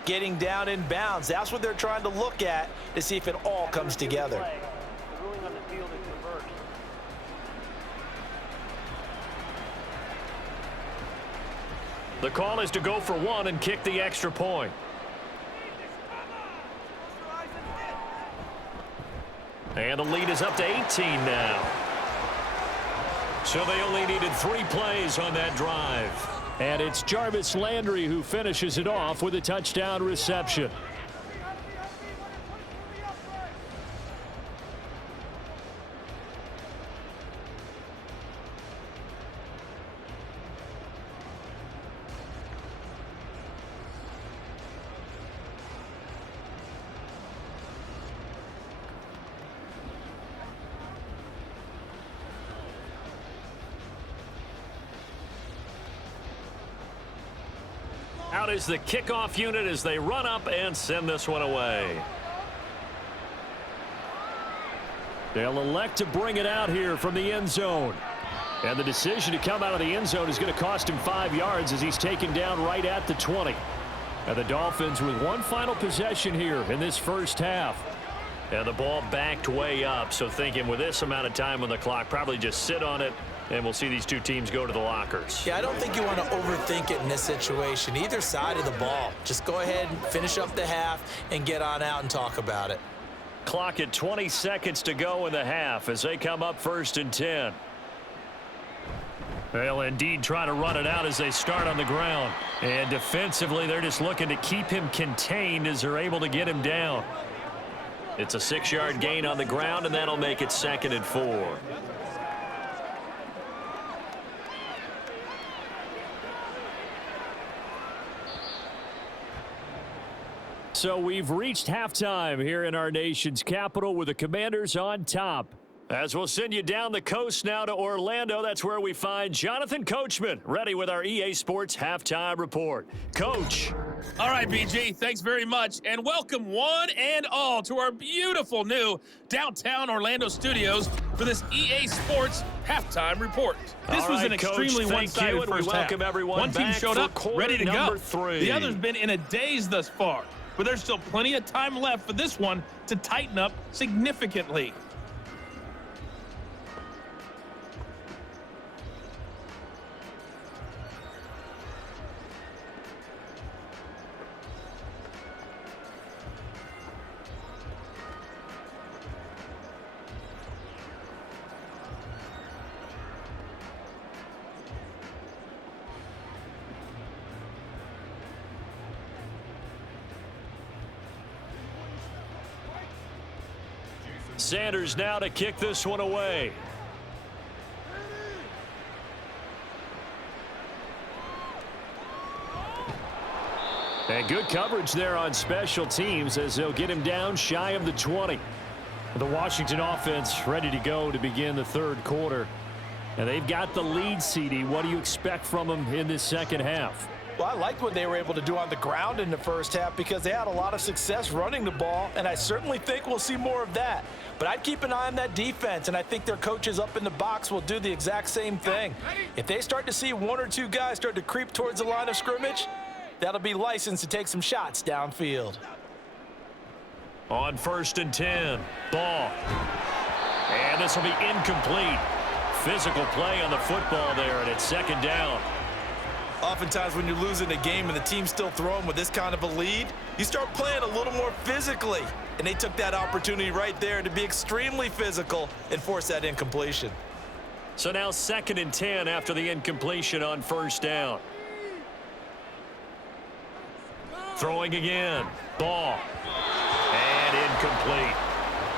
getting down in bounds? That's what they're trying to look at to see if it all comes together. The call is to go for one and kick the extra point. And the lead is up to 18 now. So they only needed 3 plays on that drive. And it's Jarvis Landry who finishes it off with a touchdown reception. Out is the kickoff unit as they run up and send this one away. They'll elect to bring it out here from the end zone. And the decision to come out of the end zone is going to cost him 5 yards as he's taken down right at the 20. And the Dolphins with one final possession here in this first half. And the ball backed way up, so thinking with this amount of time on the clock, probably just sit on it, and we'll see these two teams go to the lockers. Yeah, I don't think you want to overthink it in this situation. Either side of the ball. Just go ahead and finish up the half and get on out and talk about it. Clock at 20 seconds to go in the half as they come up 1st and 10. They'll indeed try to run it out as they start on the ground. And defensively, they're just looking to keep him contained as they're able to get him down. It's a 6-yard gain on the ground, and that'll make it 2nd and 4. So we've reached halftime here in our nation's capital with the Commanders on top. As we'll send you down the coast now to Orlando, that's where we find Jonathan Coachman, ready with our EA Sports Halftime Report. Coach. All right, BG, thanks very much, and welcome one and all to our beautiful new downtown Orlando studios for this EA Sports Halftime Report. This was an extremely one-sided first half. One team showed up, ready to go. The other's been in a daze thus far, but there's still plenty of time left for this one to tighten up significantly. Sanders now to kick this one away. And good coverage there on special teams as they'll get him down shy of the 20. The Washington offense ready to go to begin the third quarter. And they've got the lead, CD. What do you expect from them in this second half? Well, I liked what they were able to do on the ground in the first half because they had a lot of success running the ball, and I certainly think we'll see more of that. But I'd keep an eye on that defense, and I think their coaches up in the box will do the exact same thing. If they start to see 1 or 2 guys start to creep towards the line of scrimmage, that'll be licensed to take some shots downfield. On 1st and 10, ball. And this will be incomplete. Physical play on the football there, and it's 2nd down. Oftentimes when you're losing a game and the team's still throwing with this kind of a lead, you start playing a little more physically. And they took that opportunity right there to be extremely physical and force that incompletion. So now 2nd and 10 after the incompletion on 1st down. Throwing again. Ball. And incomplete.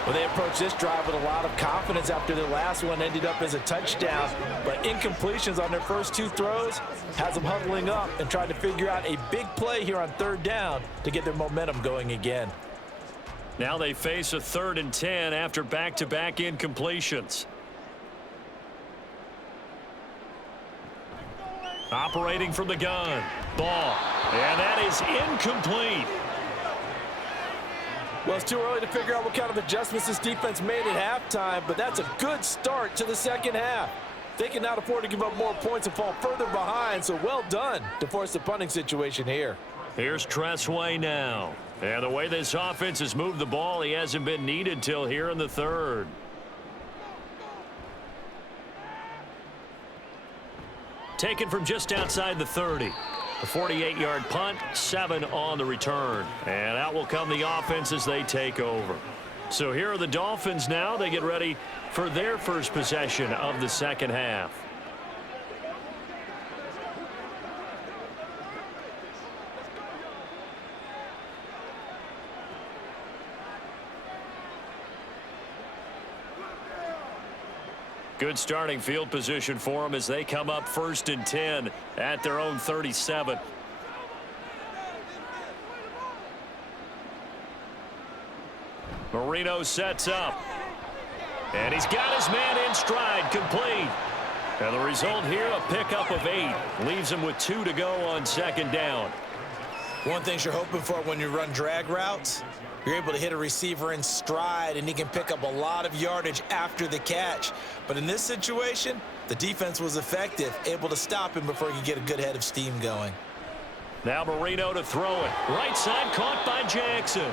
Well, they approached this drive with a lot of confidence after their last one ended up as a touchdown. But incompletions on their first 2 throws has them huddling up and trying to figure out a big play here on 3rd down to get their momentum going again. Now they face a 3rd and 10 after back-to-back incompletions. Operating from the gun. Ball. And that is incomplete. Well, it's too early to figure out what kind of adjustments this defense made at halftime, but that's a good start to the second half. They can now afford to give up more points and fall further behind, so well done to force the punting situation here. Here's Tressway now. And the way this offense has moved the ball, he hasn't been needed till here in the 3rd. Taken from just outside the 30. A 48-yard punt, 7 on the return. And out will come the offense as they take over. So here are the Dolphins now. They get ready for their first possession of the second half. Good starting field position for them as they come up 1st and 10 at their own 37. Marino sets up. And he's got his man in stride, complete. And the result here, a pickup of 8. Leaves him with 2 to go on 2nd down. One thing you're hoping for when you run drag routes, you're able to hit a receiver in stride, and he can pick up a lot of yardage after the catch. But in this situation, the defense was effective, able to stop him before he could get a good head of steam going. Now Marino to throw it. Right side caught by Jackson.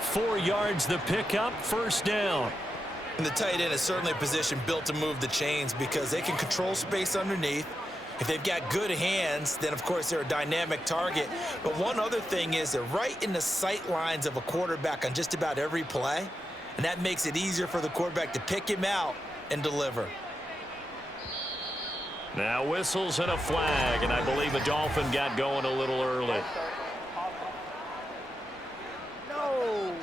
4 yards the pickup, 1st down. And the tight end is certainly a position built to move the chains because they can control space underneath. If they've got good hands, then of course they're a dynamic target. But one other thing is they're right in the sight lines of a quarterback on just about every play. And that makes it easier for the quarterback to pick him out and deliver. Now whistles and a flag, and I believe a Dolphin got going a little early.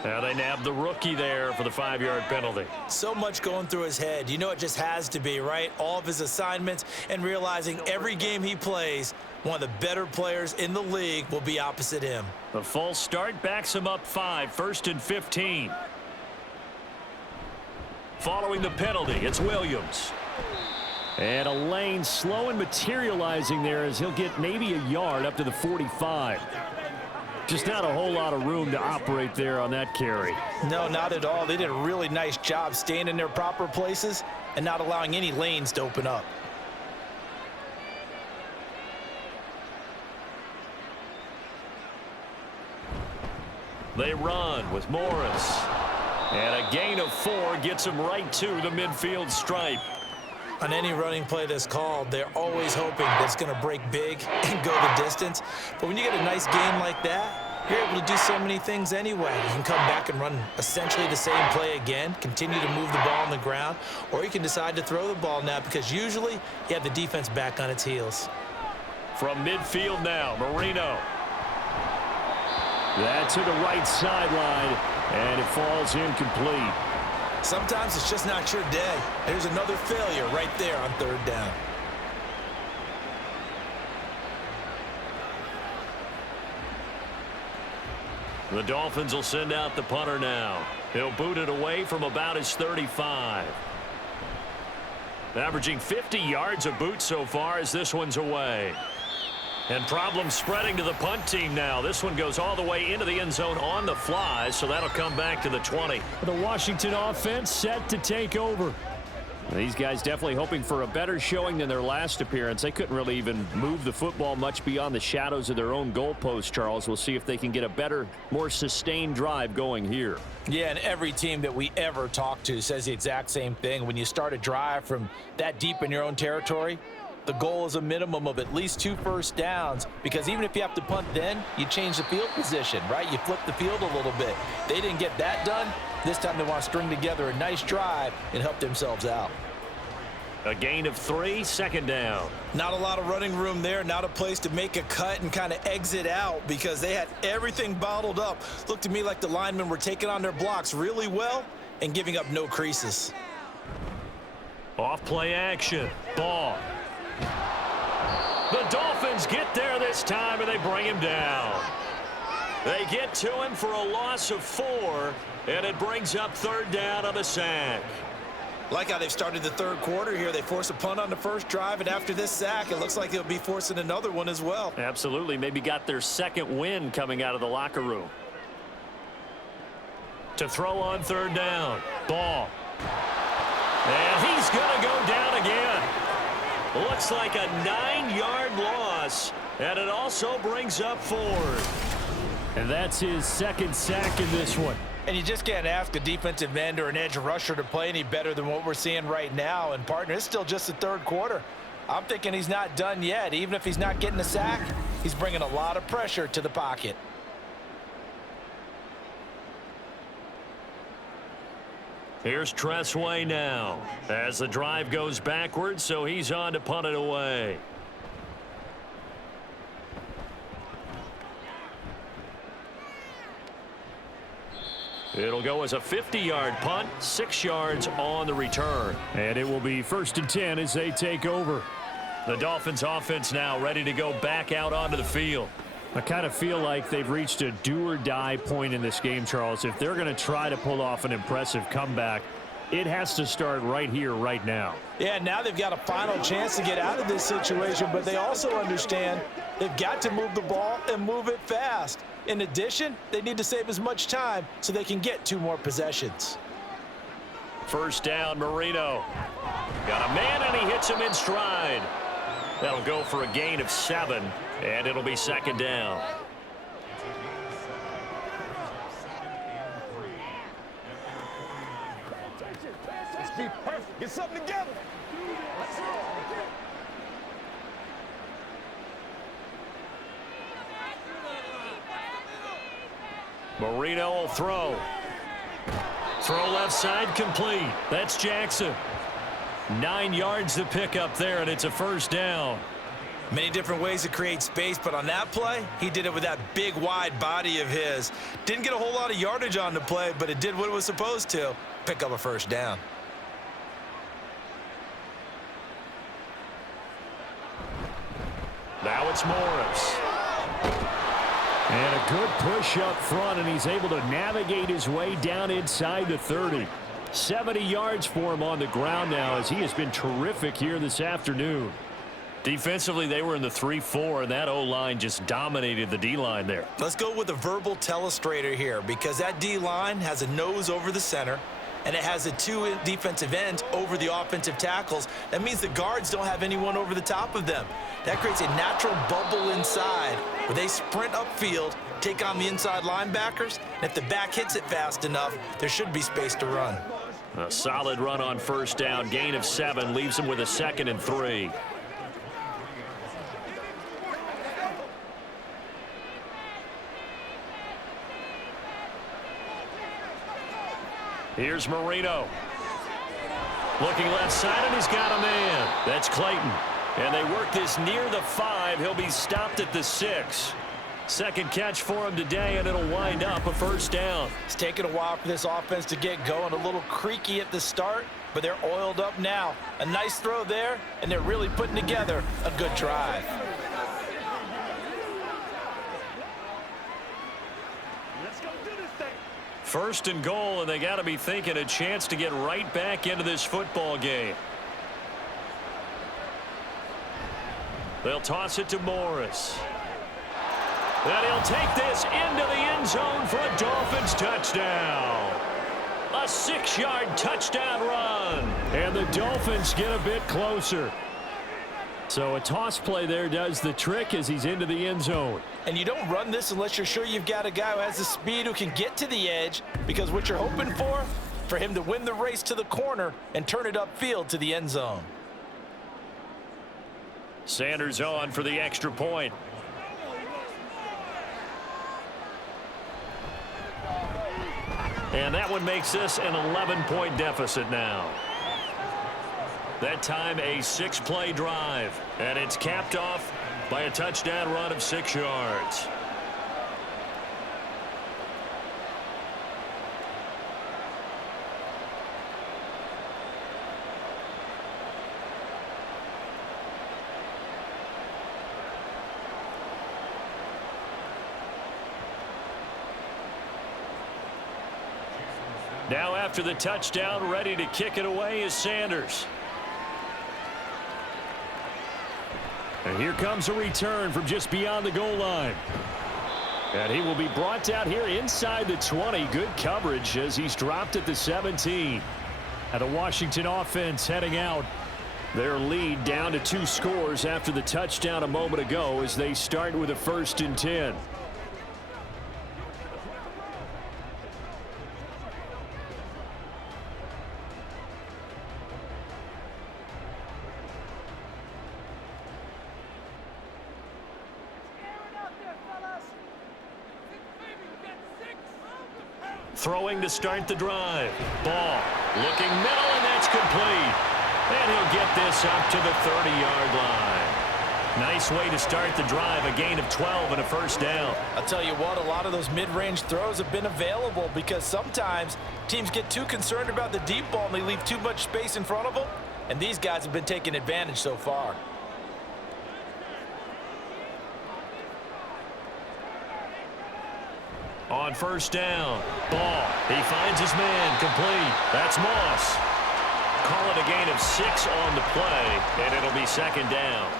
Now they nabbed the rookie there for the 5-yard penalty. So much going through his head. You know it just has to be, right? All of his assignments and realizing every game he plays, one of the better players in the league will be opposite him. The false start backs him up 5, 1st and 15. Following the penalty, it's Williams. And a lane slow and materializing there as he'll get maybe a yard up to the 45. Just not a whole lot of room to operate there on that carry. No, not at all. They did a really nice job staying in their proper places and not allowing any lanes to open up. They run with Morris. And a gain of 4 gets him right to the midfield stripe. On any running play that's called, they're always hoping that it's going to break big and go the distance. But when you get a nice game like that, you're able to do so many things anyway. You can come back and run essentially the same play again, continue to move the ball on the ground, or you can decide to throw the ball now because usually you have the defense back on its heels. From midfield now, Marino. That to the right sideline, and it falls incomplete. Sometimes it's just not your day. There's another failure right there on 3rd down. The Dolphins will send out the punter now. He'll boot it away from about his 35. Averaging 50 yards a boot so far as this one's away. And problems spreading to the punt team now. This one goes all the way into the end zone on the fly, so that'll come back to the 20. The Washington offense set to take over. These guys definitely hoping for a better showing than their last appearance. They couldn't really even move the football much beyond the shadows of their own goalpost, Charles. We'll see if they can get a better, more sustained drive going here. Yeah, and every team that we ever talk to says the exact same thing. When you start a drive from that deep in your own territory, the goal is a minimum of at least 2 first downs, because even if you have to punt then, you change the field position, right? You flip the field a little bit. They didn't get that done. This time they want to string together a nice drive and help themselves out. A gain of 3, 2nd down. Not a lot of running room there, not a place to make a cut and kind of exit out because they had everything bottled up. Looked to me like the linemen were taking on their blocks really well and giving up no creases. Off play action. Ball. The Dolphins get there this time, and they bring him down. They get to him for a loss of 4, and it brings up 3rd down on a sack. Like how they've started the 3rd quarter here. They force a punt on the first drive, and after this sack, it looks like they'll be forcing another one as well. Absolutely. Maybe got their 2nd win coming out of the locker room. To throw on 3rd down. Ball. And he's going to go down again. Looks like a 9-yard loss, and it also brings up 4th. And that's his 2nd sack in this one. And you just can't ask a defensive end or an edge rusher to play any better than what we're seeing right now. And, partner, it's still just the 3rd quarter. I'm thinking he's not done yet. Even if he's not getting a sack, He's bringing a lot of pressure to the pocket. Here's Tressway now as the drive goes backwards, so he's on to punt it away. It'll go as a 50-yard punt, 6 yards on the return. And it will be 1st and 10 as they take over. The Dolphins offense now ready to go back out onto the field. I kind of feel like they've reached a do-or-die point in this game, Charles. If they're going to try to pull off an impressive comeback, it has to start right here, right now. Yeah, now they've got a final chance to get out of this situation, but they also understand they've got to move the ball and move it fast. In addition, they need to save as much time so they can get 2 more possessions. First down, Marino. Got a man, and he hits him in stride. That'll go for a gain of 7, and it'll be 2nd down. Let's be perfect. Get something together. Marino will throw. Throw left side complete. That's Jackson. 9 yards to pick up there, and it's a 1st down. Many different ways to create space, but on that play, he did it with that big, wide body of his. Didn't get a whole lot of yardage on the play, but it did what it was supposed to. Pick up a 1st down. Now it's Morris. And a good push up front, and he's able to navigate his way down inside the 30. 70 yards for him on the ground now as he has been terrific here this afternoon. Defensively, they were in the 3-4, and that O-line just dominated the D-line there. Let's go with a verbal telestrator here because that D-line has a nose over the center, and it has a 2 defensive ends over the offensive tackles. That means the guards don't have anyone over the top of them. That creates a natural bubble inside where they sprint upfield, take on the inside linebackers, and if the back hits it fast enough, there should be space to run. A solid run on 1st down. Gain of 7 leaves him with a 2nd and 3. Here's Marino. Looking left side, and he's got a man. That's Clayton. And they work this near the 5. He'll be stopped at the 6. Second catch for him today, and it'll wind up a 1st down. It's taken a while for this offense to get going. A little creaky at the start, but they're oiled up now. A nice throw there, and they're really putting together a good drive. Let's go do this thing. 1st and goal, and they got to be thinking a chance to get right back into this football game. They'll toss it to Morris. And he'll take this into the end zone for a Dolphins touchdown. A 6-yard touchdown run. And the Dolphins get a bit closer. So a toss play there does the trick as he's into the end zone. And you don't run this unless you're sure you've got a guy who has the speed who can get to the edge, because what you're hoping for him to win the race to the corner and turn it upfield to the end zone. Sanders on for the extra point. And that one makes this an 11-point deficit now. That time a 6-play drive, and it's capped off by a touchdown run of 6 yards. Now after the touchdown, ready to kick it away is Sanders. And here comes a return from just beyond the goal line. And he will be brought down here inside the 20. Good coverage as he's dropped at the 17. And the Washington offense heading out. Their lead down to 2 scores after the touchdown a moment ago as they start with a 1st and 10. Throwing to start the drive. Ball looking middle, and that's complete. And he'll get this up to the 30-yard line. Nice way to start the drive, a gain of 12 and a first down. I'll tell you what, a lot of those mid-range throws have been available because sometimes teams get too concerned about the deep ball and they leave too much space in front of them, and these guys have been taking advantage so far. On first down, Ball. He finds his man, complete. That's Moss. Call it a gain of 6 on the play, and it'll be second down.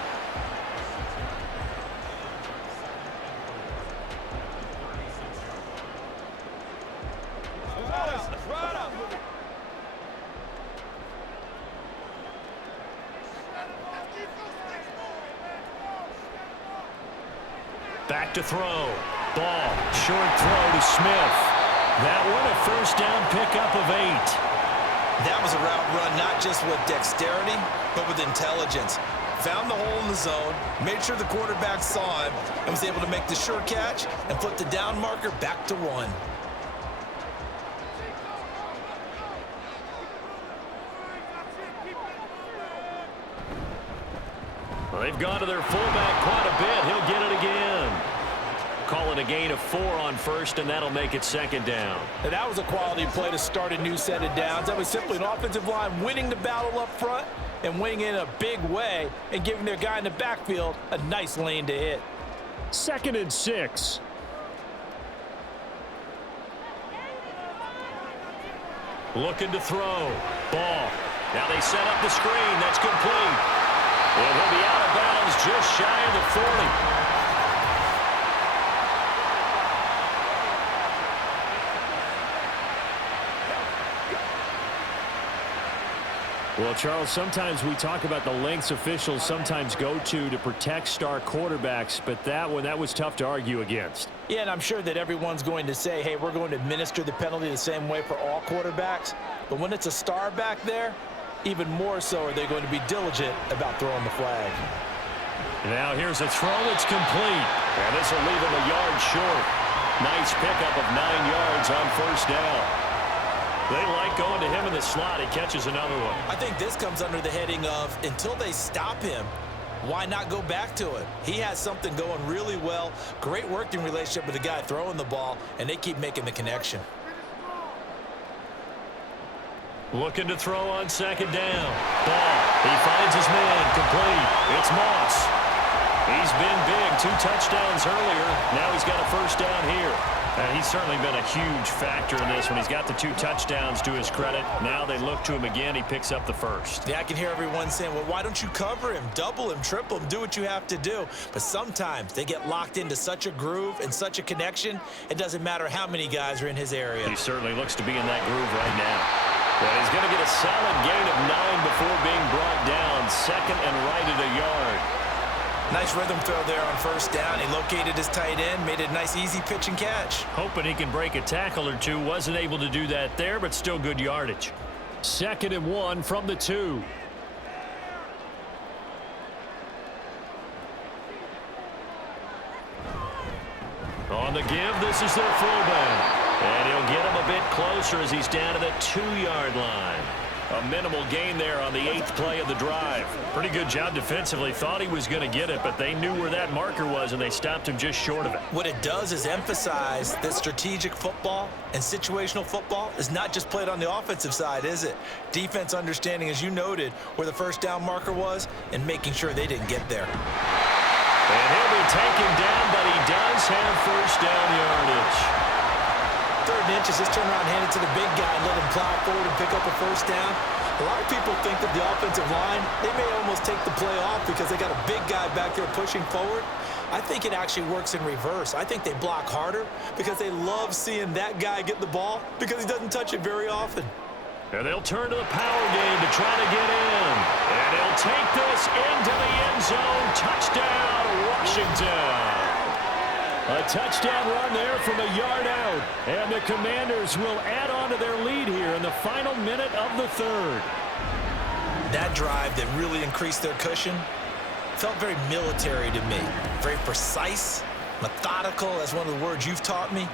Back to throw. Ball, short throw to Smith. That one a first down pickup of 8. That was a route run not just with dexterity, but with intelligence. Found the hole in the zone, made sure the quarterback saw him, and was able to make the sure catch and put the down marker back to 1. Well, they've gone to their fullback quite a bit. He'll get it again. Call it a gain of 4 on first, and that'll make it second down. And that was a quality play to start a new set of downs. That was simply an offensive line winning the battle up front and winning in a big way and giving their guy in the backfield a nice lane to hit. 2nd and 6. Looking to throw. Ball. Now they set up the screen. That's complete. And he'll be out of bounds just shy of the 40. Well, Charles, sometimes we talk about the lengths officials sometimes go to protect star quarterbacks, but that was tough to argue against. Yeah, and I'm sure that everyone's going to say, hey, we're going to administer the penalty the same way for all quarterbacks. But when it's a star back there, even more so are they going to be diligent about throwing the flag. Now here's a throw. It's complete. And this will leave him a yard short. Nice pickup of 9 yards on first down. They like going to him in the slot. He catches another one. I think this comes under the heading of until they stop him, why not go back to it? He has something going really well. Great working relationship with the guy throwing the ball, and they keep making the connection. Looking to throw on second down. Ball. He finds his man. Complete. It's Moss. He's been big. 2 touchdowns earlier. Now he's got a first down here. He's certainly been a huge factor in this one. He's got the 2 touchdowns to his credit. Now they look to him again. He picks up the first. Yeah, I can hear everyone saying, well, why don't you cover him, double him, triple him, do what you have to do. But sometimes they get locked into such a groove and such a connection, it doesn't matter how many guys are in his area. He certainly looks to be in that groove right now. But he's going to get a solid gain of 9 before being brought down. 2nd and right at a yard. Nice rhythm throw there on first down. He located his tight end, made it a nice easy pitch and catch. Hoping he can break a tackle or two. Wasn't able to do that there, but still good yardage. 2nd and 1 from the 2. On the give, this is their fullback. And he'll get him a bit closer as he's down to the 2-yard line. A minimal gain there on the 8th play of the drive. Pretty good job defensively. Thought he was going to get it, but they knew where that marker was, and they stopped him just short of it. What it does is emphasize that strategic football and situational football is not just played on the offensive side, is it? Defense understanding, as you noted, where the first down marker was and making sure they didn't get there. And he'll be taken down, but he does have first down yardage. 3rd and inches, just turn around and hand it to the big guy and let him plow forward and pick up a first down. A lot of people think that the offensive line, they may almost take the play off because they got a big guy back there pushing forward. I think it actually works in reverse. I think they block harder because they love seeing that guy get the ball because he doesn't touch it very often. And they'll turn to the power game to try to get in. And he'll take this into the end zone. Touchdown, Washington. A touchdown run there from a yard out. And the Commanders will add on to their lead here in the final minute of the 3rd. That drive that really increased their cushion felt very military to me. Very precise, methodical, that's one of the words you've taught me.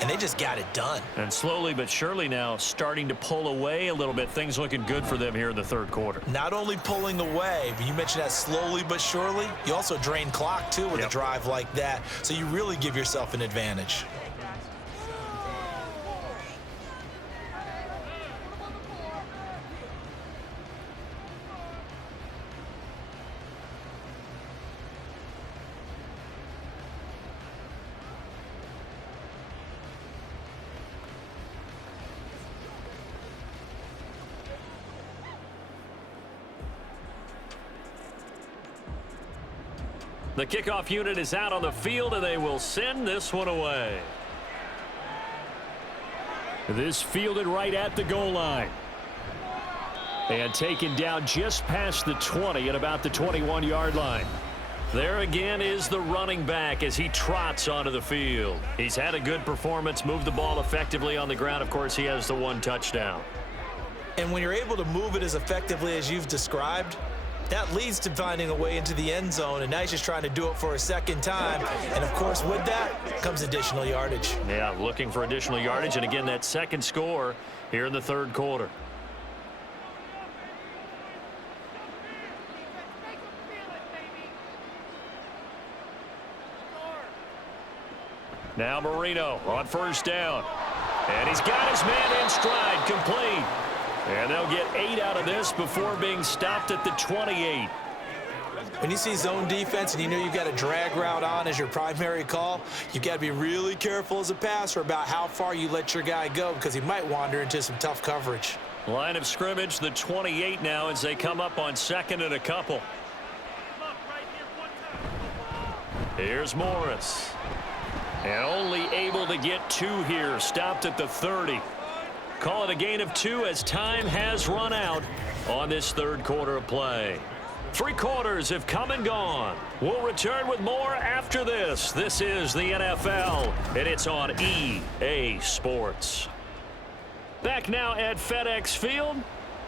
and they just got it done. And slowly but surely now starting to pull away a little bit. Things looking good for them here in the third quarter. Not only pulling away, but you mentioned that slowly but surely. You also drain clock, too, with a drive like that. So you really give yourself an advantage. The kickoff unit is out on the field, and they will send this one away. This fielded right at the goal line. And taken down just past the 20 at about the 21-yard line. There again is the running back as he trots onto the field. He's had a good performance, moved the ball effectively on the ground. Of course, he has the one touchdown. And when you're able to move it as effectively as you've described, that leads to finding a way into the end zone, and now he's just trying to do it for a second time. And, of course, with that comes additional yardage. Yeah, looking for additional yardage, and again, that second score here in the third quarter. Now Marino on first down. And he's got his man in stride, complete. And they'll get 8 out of this before being stopped at the 28. When you see zone defense and you know you've got a drag route on as your primary call, you've got to be really careful as a passer about how far you let your guy go because he might wander into some tough coverage. Line of scrimmage, the 28 now as they come up on second and a couple. Here's Morris. And only able to get 2 here, stopped at the 30. Call it a gain of 2 as time has run out on this third quarter of play. 3 quarters have come and gone. We'll return with more after this. This is the NFL, and it's on EA Sports. Back now at FedEx Field.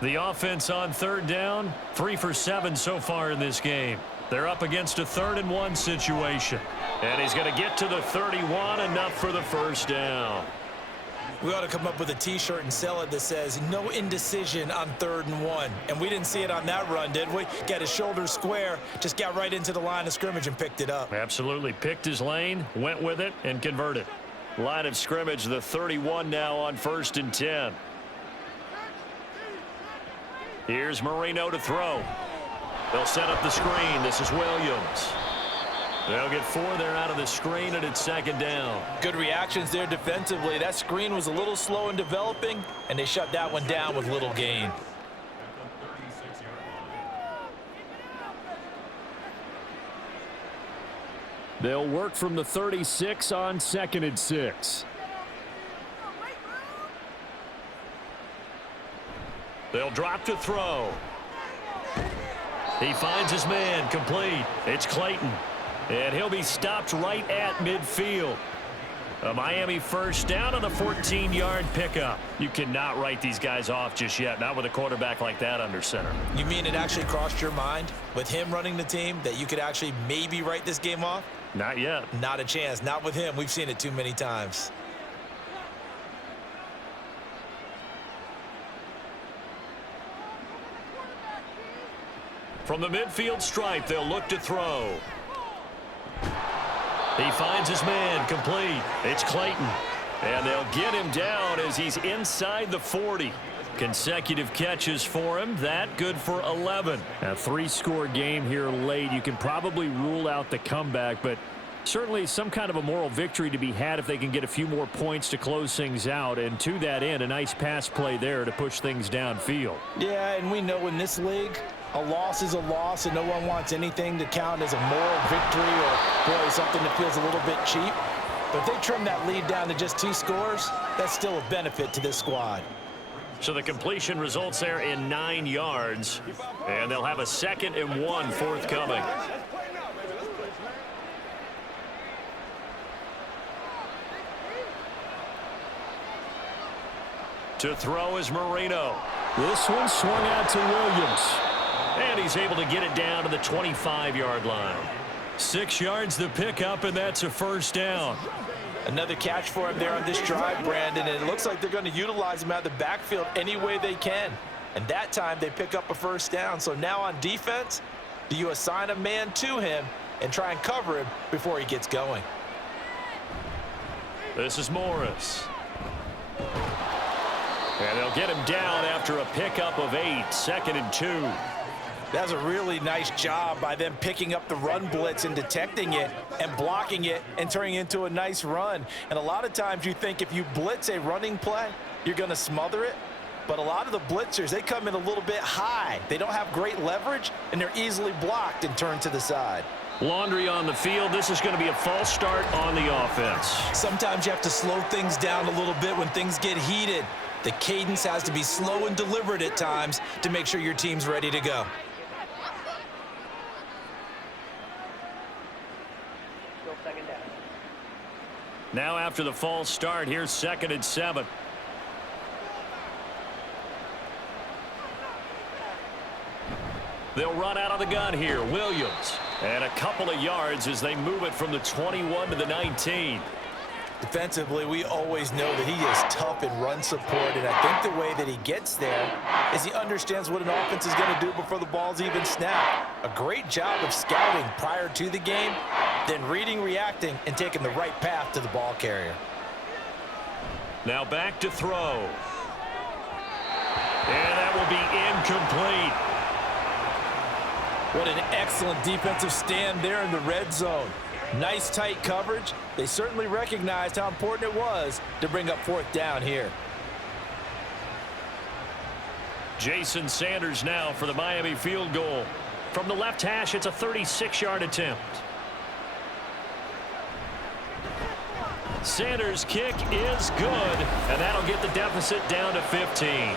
The offense on third down, 3 for 7 so far in this game. They're up against a 3rd and 1 situation. And he's going to get to the 31, enough for the first down. We ought to come up with a T-shirt and sell it that says, no indecision on 3rd and 1. And we didn't see it on that run, did we? Got his shoulders square, just got right into the line of scrimmage and picked it up. Absolutely. Picked his lane, went with it, and converted. Line of scrimmage, the 31 now on 1st and 10. Here's Marino to throw. They'll set up the screen. This is Williams. They'll get 4 there out of the screen, and it's 2nd down. Good reactions there defensively. That screen was a little slow in developing, and they shut that one down with little gain. They'll work from the 36 on 2nd and 6. They'll drop to throw. He finds his man, complete. It's Clayton. And he'll be stopped right at midfield. A Miami first down on a 14-yard pickup. You cannot write these guys off just yet, not with a quarterback like that under center. You mean it actually crossed your mind with him running the team that you could actually maybe write this game off? Not yet. Not a chance. Not with him. We've seen it too many times. From the midfield stripe, they'll look to throw. He finds his man, complete. It's Clayton. And they'll get him down as he's inside the 40. Consecutive catches for him. That good for 11. A 3-score game here late. You can probably rule out the comeback, but certainly some kind of a moral victory to be had if they can get a few more points to close things out. And to that end, a nice pass play there to push things downfield. Yeah, and we know in this league, a loss is a loss, and no one wants anything to count as a moral victory or, boy, something that feels a little bit cheap. But if they trim that lead down to just 2 scores, that's still a benefit to this squad. So the completion results there in 9 yards, and they'll have a 2nd and 1 forthcoming. To throw is Marino. This one swung out to Williams. And he's able to get it down to the 25-yard line. 6 yards to pick up, and that's a first down. Another catch for him there on this drive, Brandon, and it looks like they're going to utilize him out of the backfield any way they can. And that time they pick up a first down. So now on defense, do you assign a man to him and try and cover him before he gets going? This is Morris. And they'll get him down after a pickup of 8, 2nd and 2. That's a really nice job by them picking up the run blitz and detecting it and blocking it and turning it into a nice run. And a lot of times you think if you blitz a running play, you're going to smother it. But a lot of the blitzers, they come in a little bit high. They don't have great leverage, and they're easily blocked and turned to the side. Laundry on the field. This is going to be a false start on the offense. Sometimes you have to slow things down a little bit when things get heated. The cadence has to be slow and deliberate at times to make sure your team's ready to go. Now after the false start, here's 2nd and 7. They'll run out of the gun here. Williams. And a couple of yards as they move it from the 21 to the 19. Defensively, we always know that he is tough in run support, and I think the way that he gets there is he understands what an offense is going to do before the ball's even snapped. A great job of scouting prior to the game, then reading, reacting, and taking the right path to the ball carrier. Now back to throw. And that will be incomplete. What an excellent defensive stand there in the red zone. Nice tight coverage. They certainly recognized how important it was to bring up 4th down here. Jason Sanders now for the Miami field goal. From the left hash, it's a 36-yard attempt. Sanders' kick is good, and that'll get the deficit down to 15.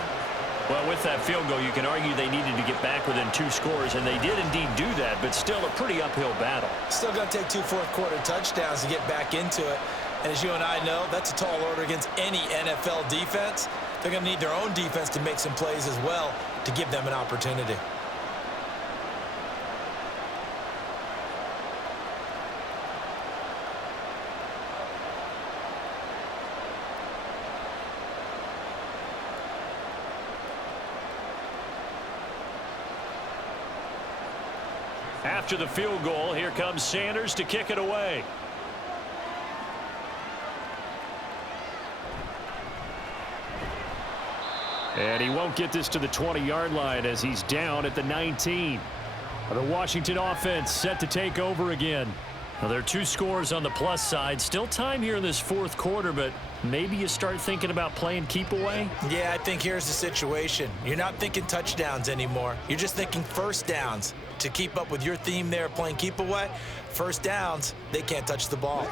Well, with that field goal, you can argue they needed to get back within 2 scores, and they did indeed do that, but still a pretty uphill battle. Still going to take 2 fourth-quarter touchdowns to get back into it. And as you and I know, that's a tall order against any NFL defense. They're going to need their own defense to make some plays as well to give them an opportunity. After the field goal, here comes Sanders to kick it away. And he won't get this to the 20-yard line as he's down at the 19. The Washington offense set to take over again. Well, there are 2 scores on the plus side. Still time here in this 4th quarter, but maybe you start thinking about playing keep away? Yeah, I think here's the situation. You're not thinking touchdowns anymore. You're just thinking first downs. To keep up with your theme there, playing keep away, first downs, they can't touch the ball.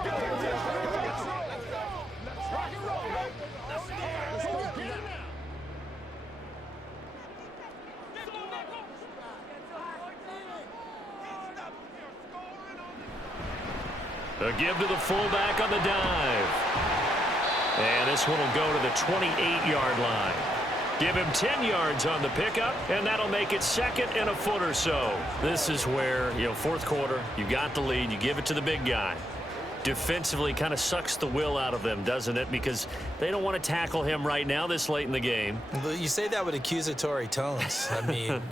A give to the fullback on the dive. And this one will go to the 28-yard line. Give him 10 yards on the pickup, and that'll make it 2nd and a foot or so. This is where, 4th quarter, you got the lead, you give it to the big guy. Defensively kind of sucks the will out of them, doesn't it? Because they don't want to tackle him right now this late in the game. You say that with accusatory tones. I mean,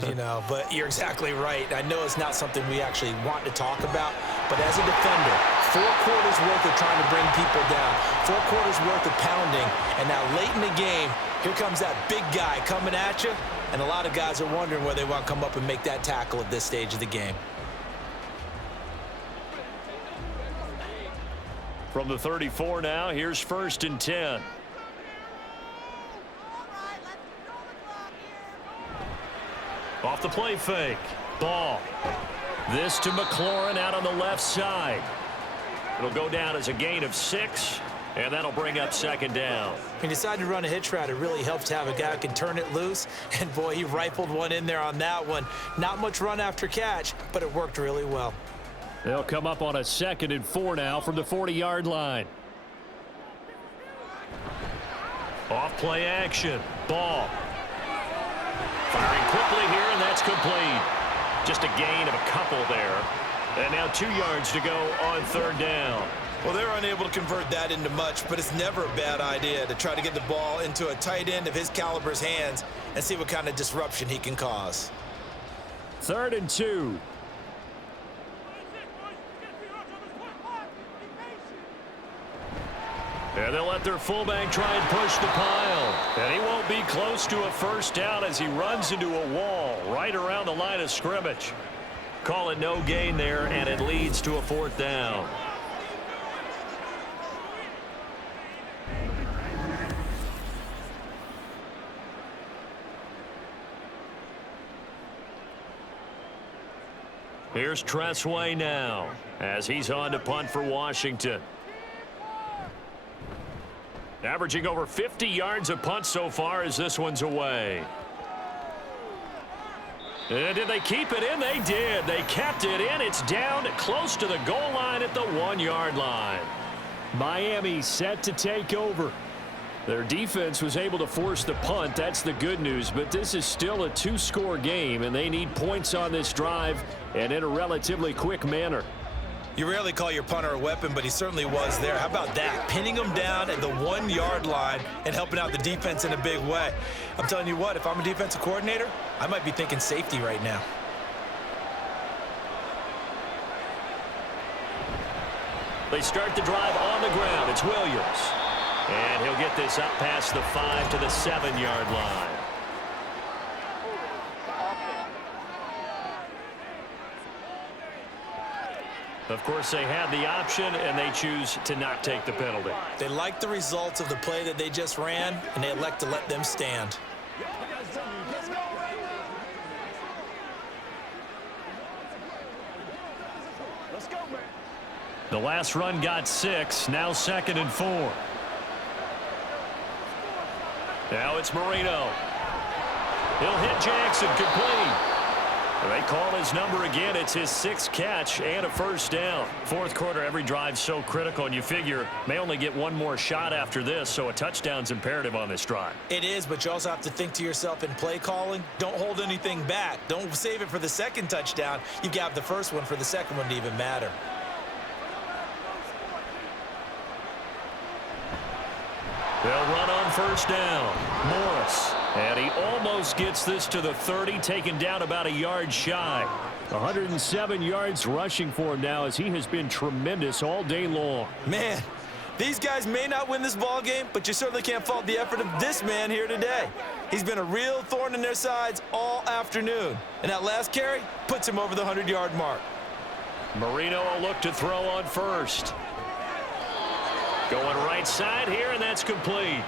but you're exactly right. I know it's not something we actually want to talk about, but as a defender, 4 quarters worth of trying to bring people down, 4 quarters worth of pounding, and now late in the game, here comes that big guy coming at you, and a lot of guys are wondering where they want to come up and make that tackle at this stage of the game. From the 34 now, here's 1st and 10. Off the play fake. Ball. This to McLaurin out on the left side. It'll go down as a gain of 6, and that'll bring up 2nd down. He decided to run a hitch route. It really helps to have a guy who can turn it loose, and boy, he rifled one in there on that one. Not much run after catch, but it worked really well. They'll come up on a 2nd and 4 now from the 40-yard line. Off play action. Ball. Firing quickly here, and that's complete. Just a gain of a couple there. And now 2 yards to go on 3rd down. Well, they're unable to convert that into much, but it's never a bad idea to try to get the ball into a tight end of his caliber's hands and see what kind of disruption he can cause. 3rd and 2. And they'll let their fullback try and push the pile. And he won't be close to a first down as he runs into a wall right around the line of scrimmage. Call it no gain there, and it leads to a 4th down. Here's Tressway now as he's on to punt for Washington. Averaging over 50 yards a punt so far as this one's away. And did they keep it in? They did. They kept it in. It's down close to the goal line at the 1-yard line. Miami set to take over. Their defense was able to force the punt. That's the good news. But this is still a 2-score game, and they need points on this drive and in a relatively quick manner. You rarely call your punter a weapon, but he certainly was there. How about that? Pinning him down at the 1-yard line and helping out the defense in a big way. I'm telling you what, if I'm a defensive coordinator, I might be thinking safety right now. They start the drive on the ground. It's Williams. And he'll get this up past the 5 to the 7-yard line. Of course, they had the option, and they choose to not take the penalty. They like the results of the play that they just ran, and they elect to let them stand. Let's go, man. The last run got 6, now 2nd and 4. Now it's Marino. He'll hit Jackson, complete. They call his number again. It's his 6th catch and a first down. 4th quarter, every drive's so critical, and you figure may only get one more shot after this, so a touchdown's imperative on this drive. It is, but you also have to think to yourself in play calling, don't hold anything back. Don't save it for the 2nd touchdown. You've got the first one for the 2nd one to even matter. They'll run on first down. Morris. And he almost gets this to the 30, taken down about a yard shy. 107 yards rushing for him now as he has been tremendous all day long. Man, these guys may not win this ball game, but you certainly can't fault the effort of this man here today. He's been a real thorn in their sides all afternoon. And that last carry puts him over the 100-yard mark. Marino will look to throw on first. Going right side here, and that's complete.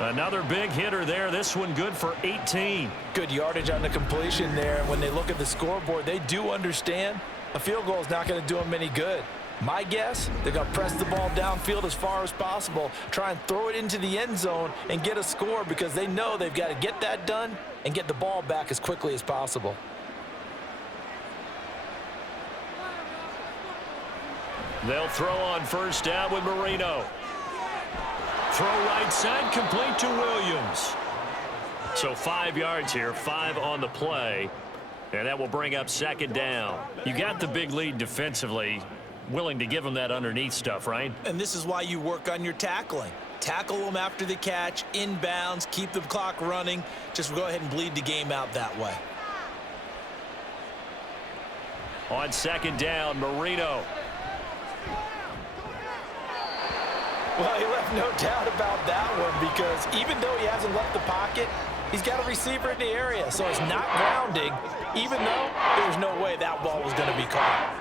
Another big hitter there. This one good for 18. Good yardage on the completion there. And when they look at the scoreboard, they do understand a field goal is not going to do them any good. My guess, they're going to press the ball downfield as far as possible, try and throw it into the end zone and get a score because they know they've got to get that done and get the ball back as quickly as possible. They'll throw on first down with Marino. Throw right side, complete to Williams. So 5 yards here, 5 on the play. And that will bring up 2nd down. You got the big lead defensively. Willing to give them that underneath stuff, right? And this is why you work on your tackling. Tackle them after the catch, inbounds, keep the clock running. Just go ahead and bleed the game out that way. On 2nd down, Marino. Well, he left no doubt about that one because even though he hasn't left the pocket, he's got a receiver in the area, so it's not grounding, even though there's no way that ball was going to be caught.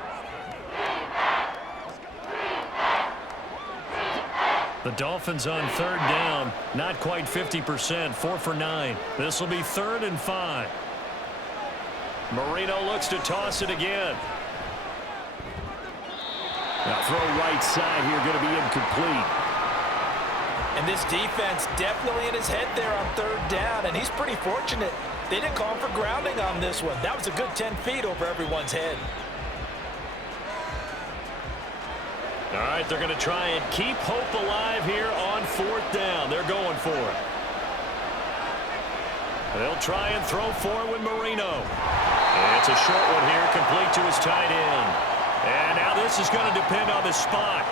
The Dolphins on 3rd down, not quite 50%, 4 for 9. This will be 3rd and 5. Marino looks to toss it again. Now throw right side here, going to be incomplete. And this defense definitely in his head there on 3rd down, and he's pretty fortunate. They didn't call him for grounding on this one. That was a good 10 feet over everyone's head. All right, they're going to try and keep hope alive here on 4th down. They're going for it. They'll try and throw for it with Marino. And it's a short one here, complete to his tight end. And now this is going to depend on the spot.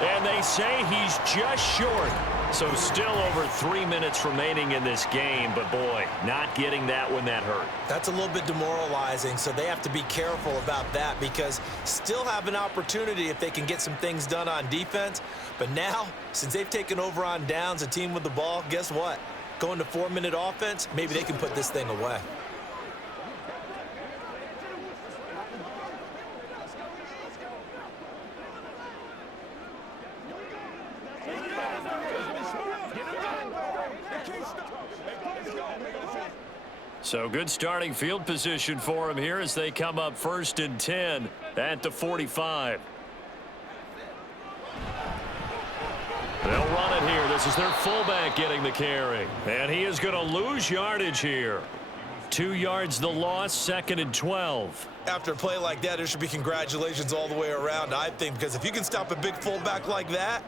And they say he's just short. So still over 3 minutes remaining in this game. But, boy, not getting that when that hurt. That's a little bit demoralizing, so they have to be careful about that because still have an opportunity if they can get some things done on defense. But now, since they've taken over on downs, a team with the ball, guess what? Going to 4-minute offense, maybe they can put this thing away. So good starting field position for him here as they come up 1st and 10 at the 45. They'll run it here. This is their fullback getting the carry. And he is going to lose yardage here. 2 yards the loss, 2nd and 12. After a play like that, there should be congratulations all the way around, I think, because if you can stop a big fullback like that,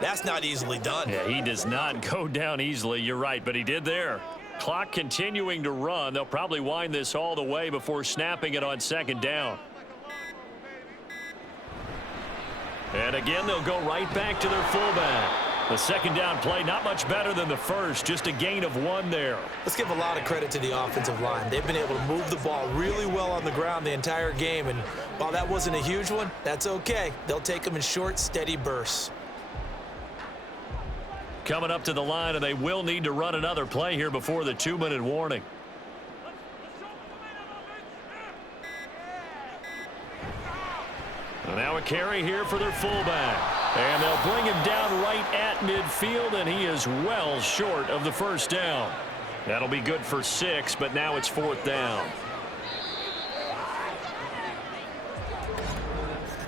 that's not easily done. Yeah, he does not go down easily. You're right, but he did there. Clock continuing to run. They'll probably wind this all the way before snapping it on 2nd down. And again, they'll go right back to their fullback. The 2nd down play, not much better than the first, just a gain of 1 there. Let's give a lot of credit to the offensive line. They've been able to move the ball really well on the ground the entire game, and while that wasn't a huge one, that's okay. They'll take them in short, steady bursts. Coming up to the line, and they will need to run another play here before the 2-minute warning. And now a carry here for their fullback. And they'll bring him down right at midfield, and he is well short of the 1st down. That'll be good for 6, but now it's 4th down.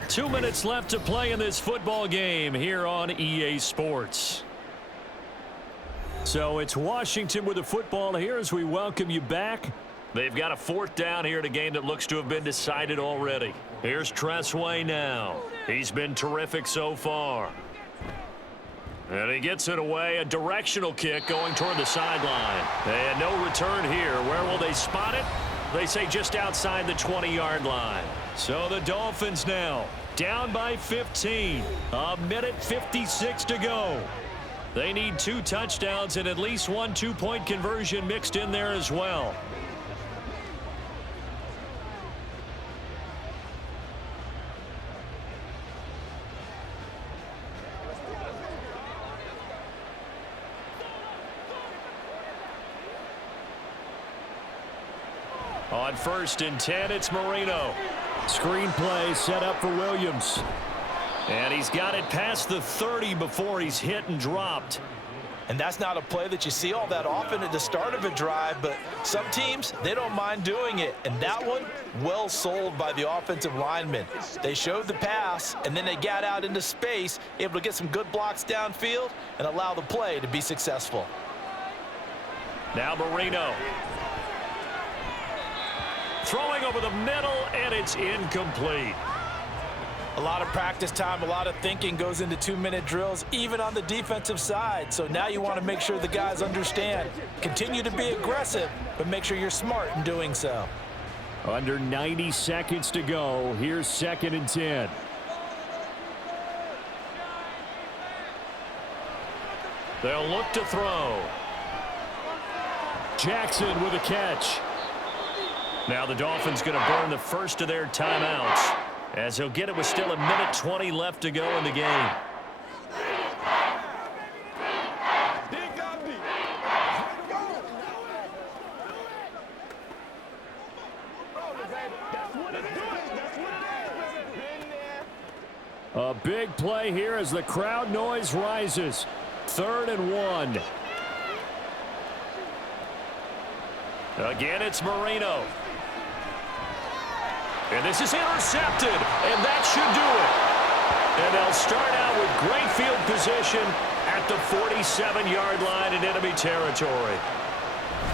2 minutes left to play in this football game here on EA Sports. So it's Washington with the football here as we welcome you back. They've got a 4th down here in a game that looks to have been decided already. Here's Tressway now. He's been terrific so far. And he gets it away. A directional kick going toward the sideline. And no return here. Where will they spot it? They say just outside the 20-yard line. So the Dolphins now down by 15. 1:56 to go. They need 2 touchdowns and at least 1 2-point conversion mixed in there as well. On 1st and 10, it's Marino. Screenplay set up for Williams. And he's got it past the 30 before he's hit and dropped. And that's not a play that you see all that often at the start of a drive, but some teams, they don't mind doing it. And that one, well sold by the offensive lineman. They showed the pass, and then they got out into space, able to get some good blocks downfield and allow the play to be successful. Now Marino. Throwing over the middle, and it's incomplete. A lot of practice time, a lot of thinking goes into 2-minute drills, even on the defensive side. So now you want to make sure the guys understand. Continue to be aggressive, but make sure you're smart in doing so. Under 90 seconds to go. Here's 2nd and 10. They'll look to throw. Jackson with a catch. Now the Dolphins going to burn the first of their timeouts, as he'll get it with still 1:20 left to go in the game. A big play here as the crowd noise rises. 3rd and 1. Again, it's Marino. And this is intercepted, and that should do it. And they'll start out with great field position at the 47-yard line in enemy territory.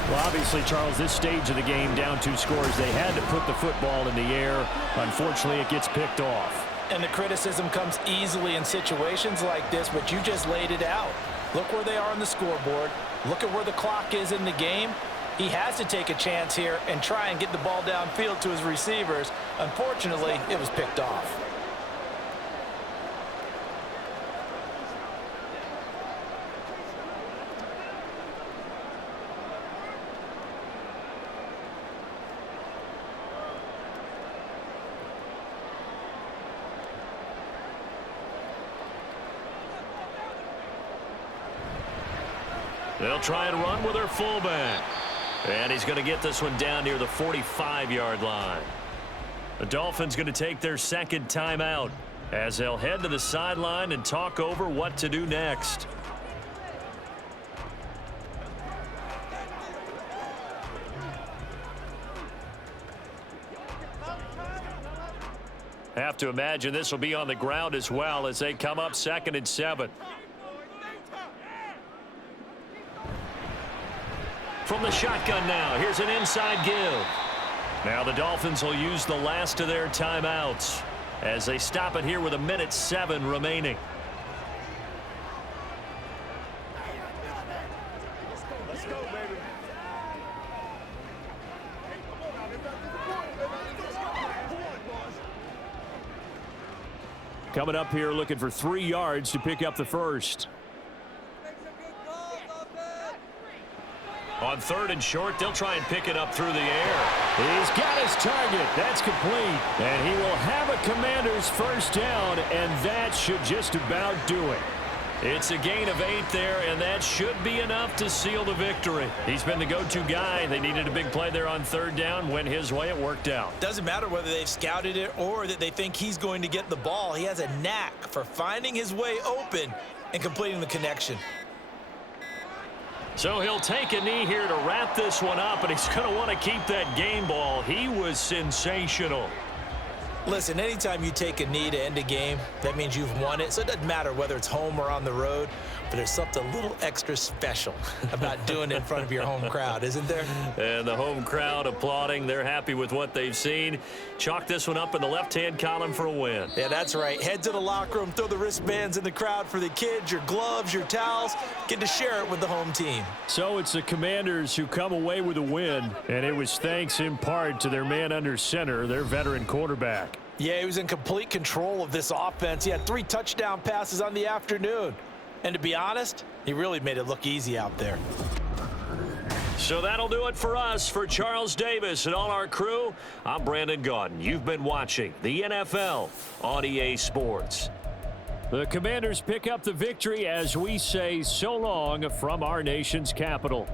Well, obviously, Charles, this stage of the game, down 2 scores, they had to put the football in the air. Unfortunately, it gets picked off. And the criticism comes easily in situations like this, but you just laid it out. Look where they are on the scoreboard. Look at where the clock is in the game. He has to take a chance here and try and get the ball downfield to his receivers. Unfortunately, it was picked off. They'll try and run with their fullback. And he's going to get this one down near the 45-yard line. The Dolphins going to take their second timeout as they'll head to the sideline and talk over what to do next. Have to imagine this will be on the ground as well as they come up 2nd and 7. From the shotgun now, here's an inside give. Now the Dolphins will use the last of their timeouts as they stop it here with 1:07 remaining. Let's go, baby. Coming up here looking for 3 yards to pick up the first. On 3rd and short, they'll try and pick it up through the air. He's got his target. That's complete. And he will have a Commander's first down, and that should just about do it. It's a gain of 8 there, and that should be enough to seal the victory. He's been the go-to guy. They needed a big play there on 3rd down. Went his way. It worked out. Doesn't matter whether they've scouted it or that they think he's going to get the ball. He has a knack for finding his way open and completing the connection. So he'll take a knee here to wrap this one up, and he's going to want to keep that game ball. He was sensational. Listen, anytime you take a knee to end a game, that means you've won it. So it doesn't matter whether it's home or on the road, but there's something a little extra special about doing it in front of your home crowd, isn't there? And the home crowd applauding. They're happy with what they've seen. Chalk this one up in the left-hand column for a win. Yeah, that's right. Head to the locker room, throw the wristbands in the crowd for the kids, your gloves, your towels. Get to share it with the home team. So it's the Commanders who come away with a win, and it was thanks in part to their man under center, their veteran quarterback. Yeah, he was in complete control of this offense. He had 3 touchdown passes on the afternoon. And to be honest, he really made it look easy out there. So that'll do it for us. For Charles Davis and all our crew, I'm Brandon Gaudin. You've been watching the NFL on EA Sports. The Commanders pick up the victory as we say so long from our nation's capital.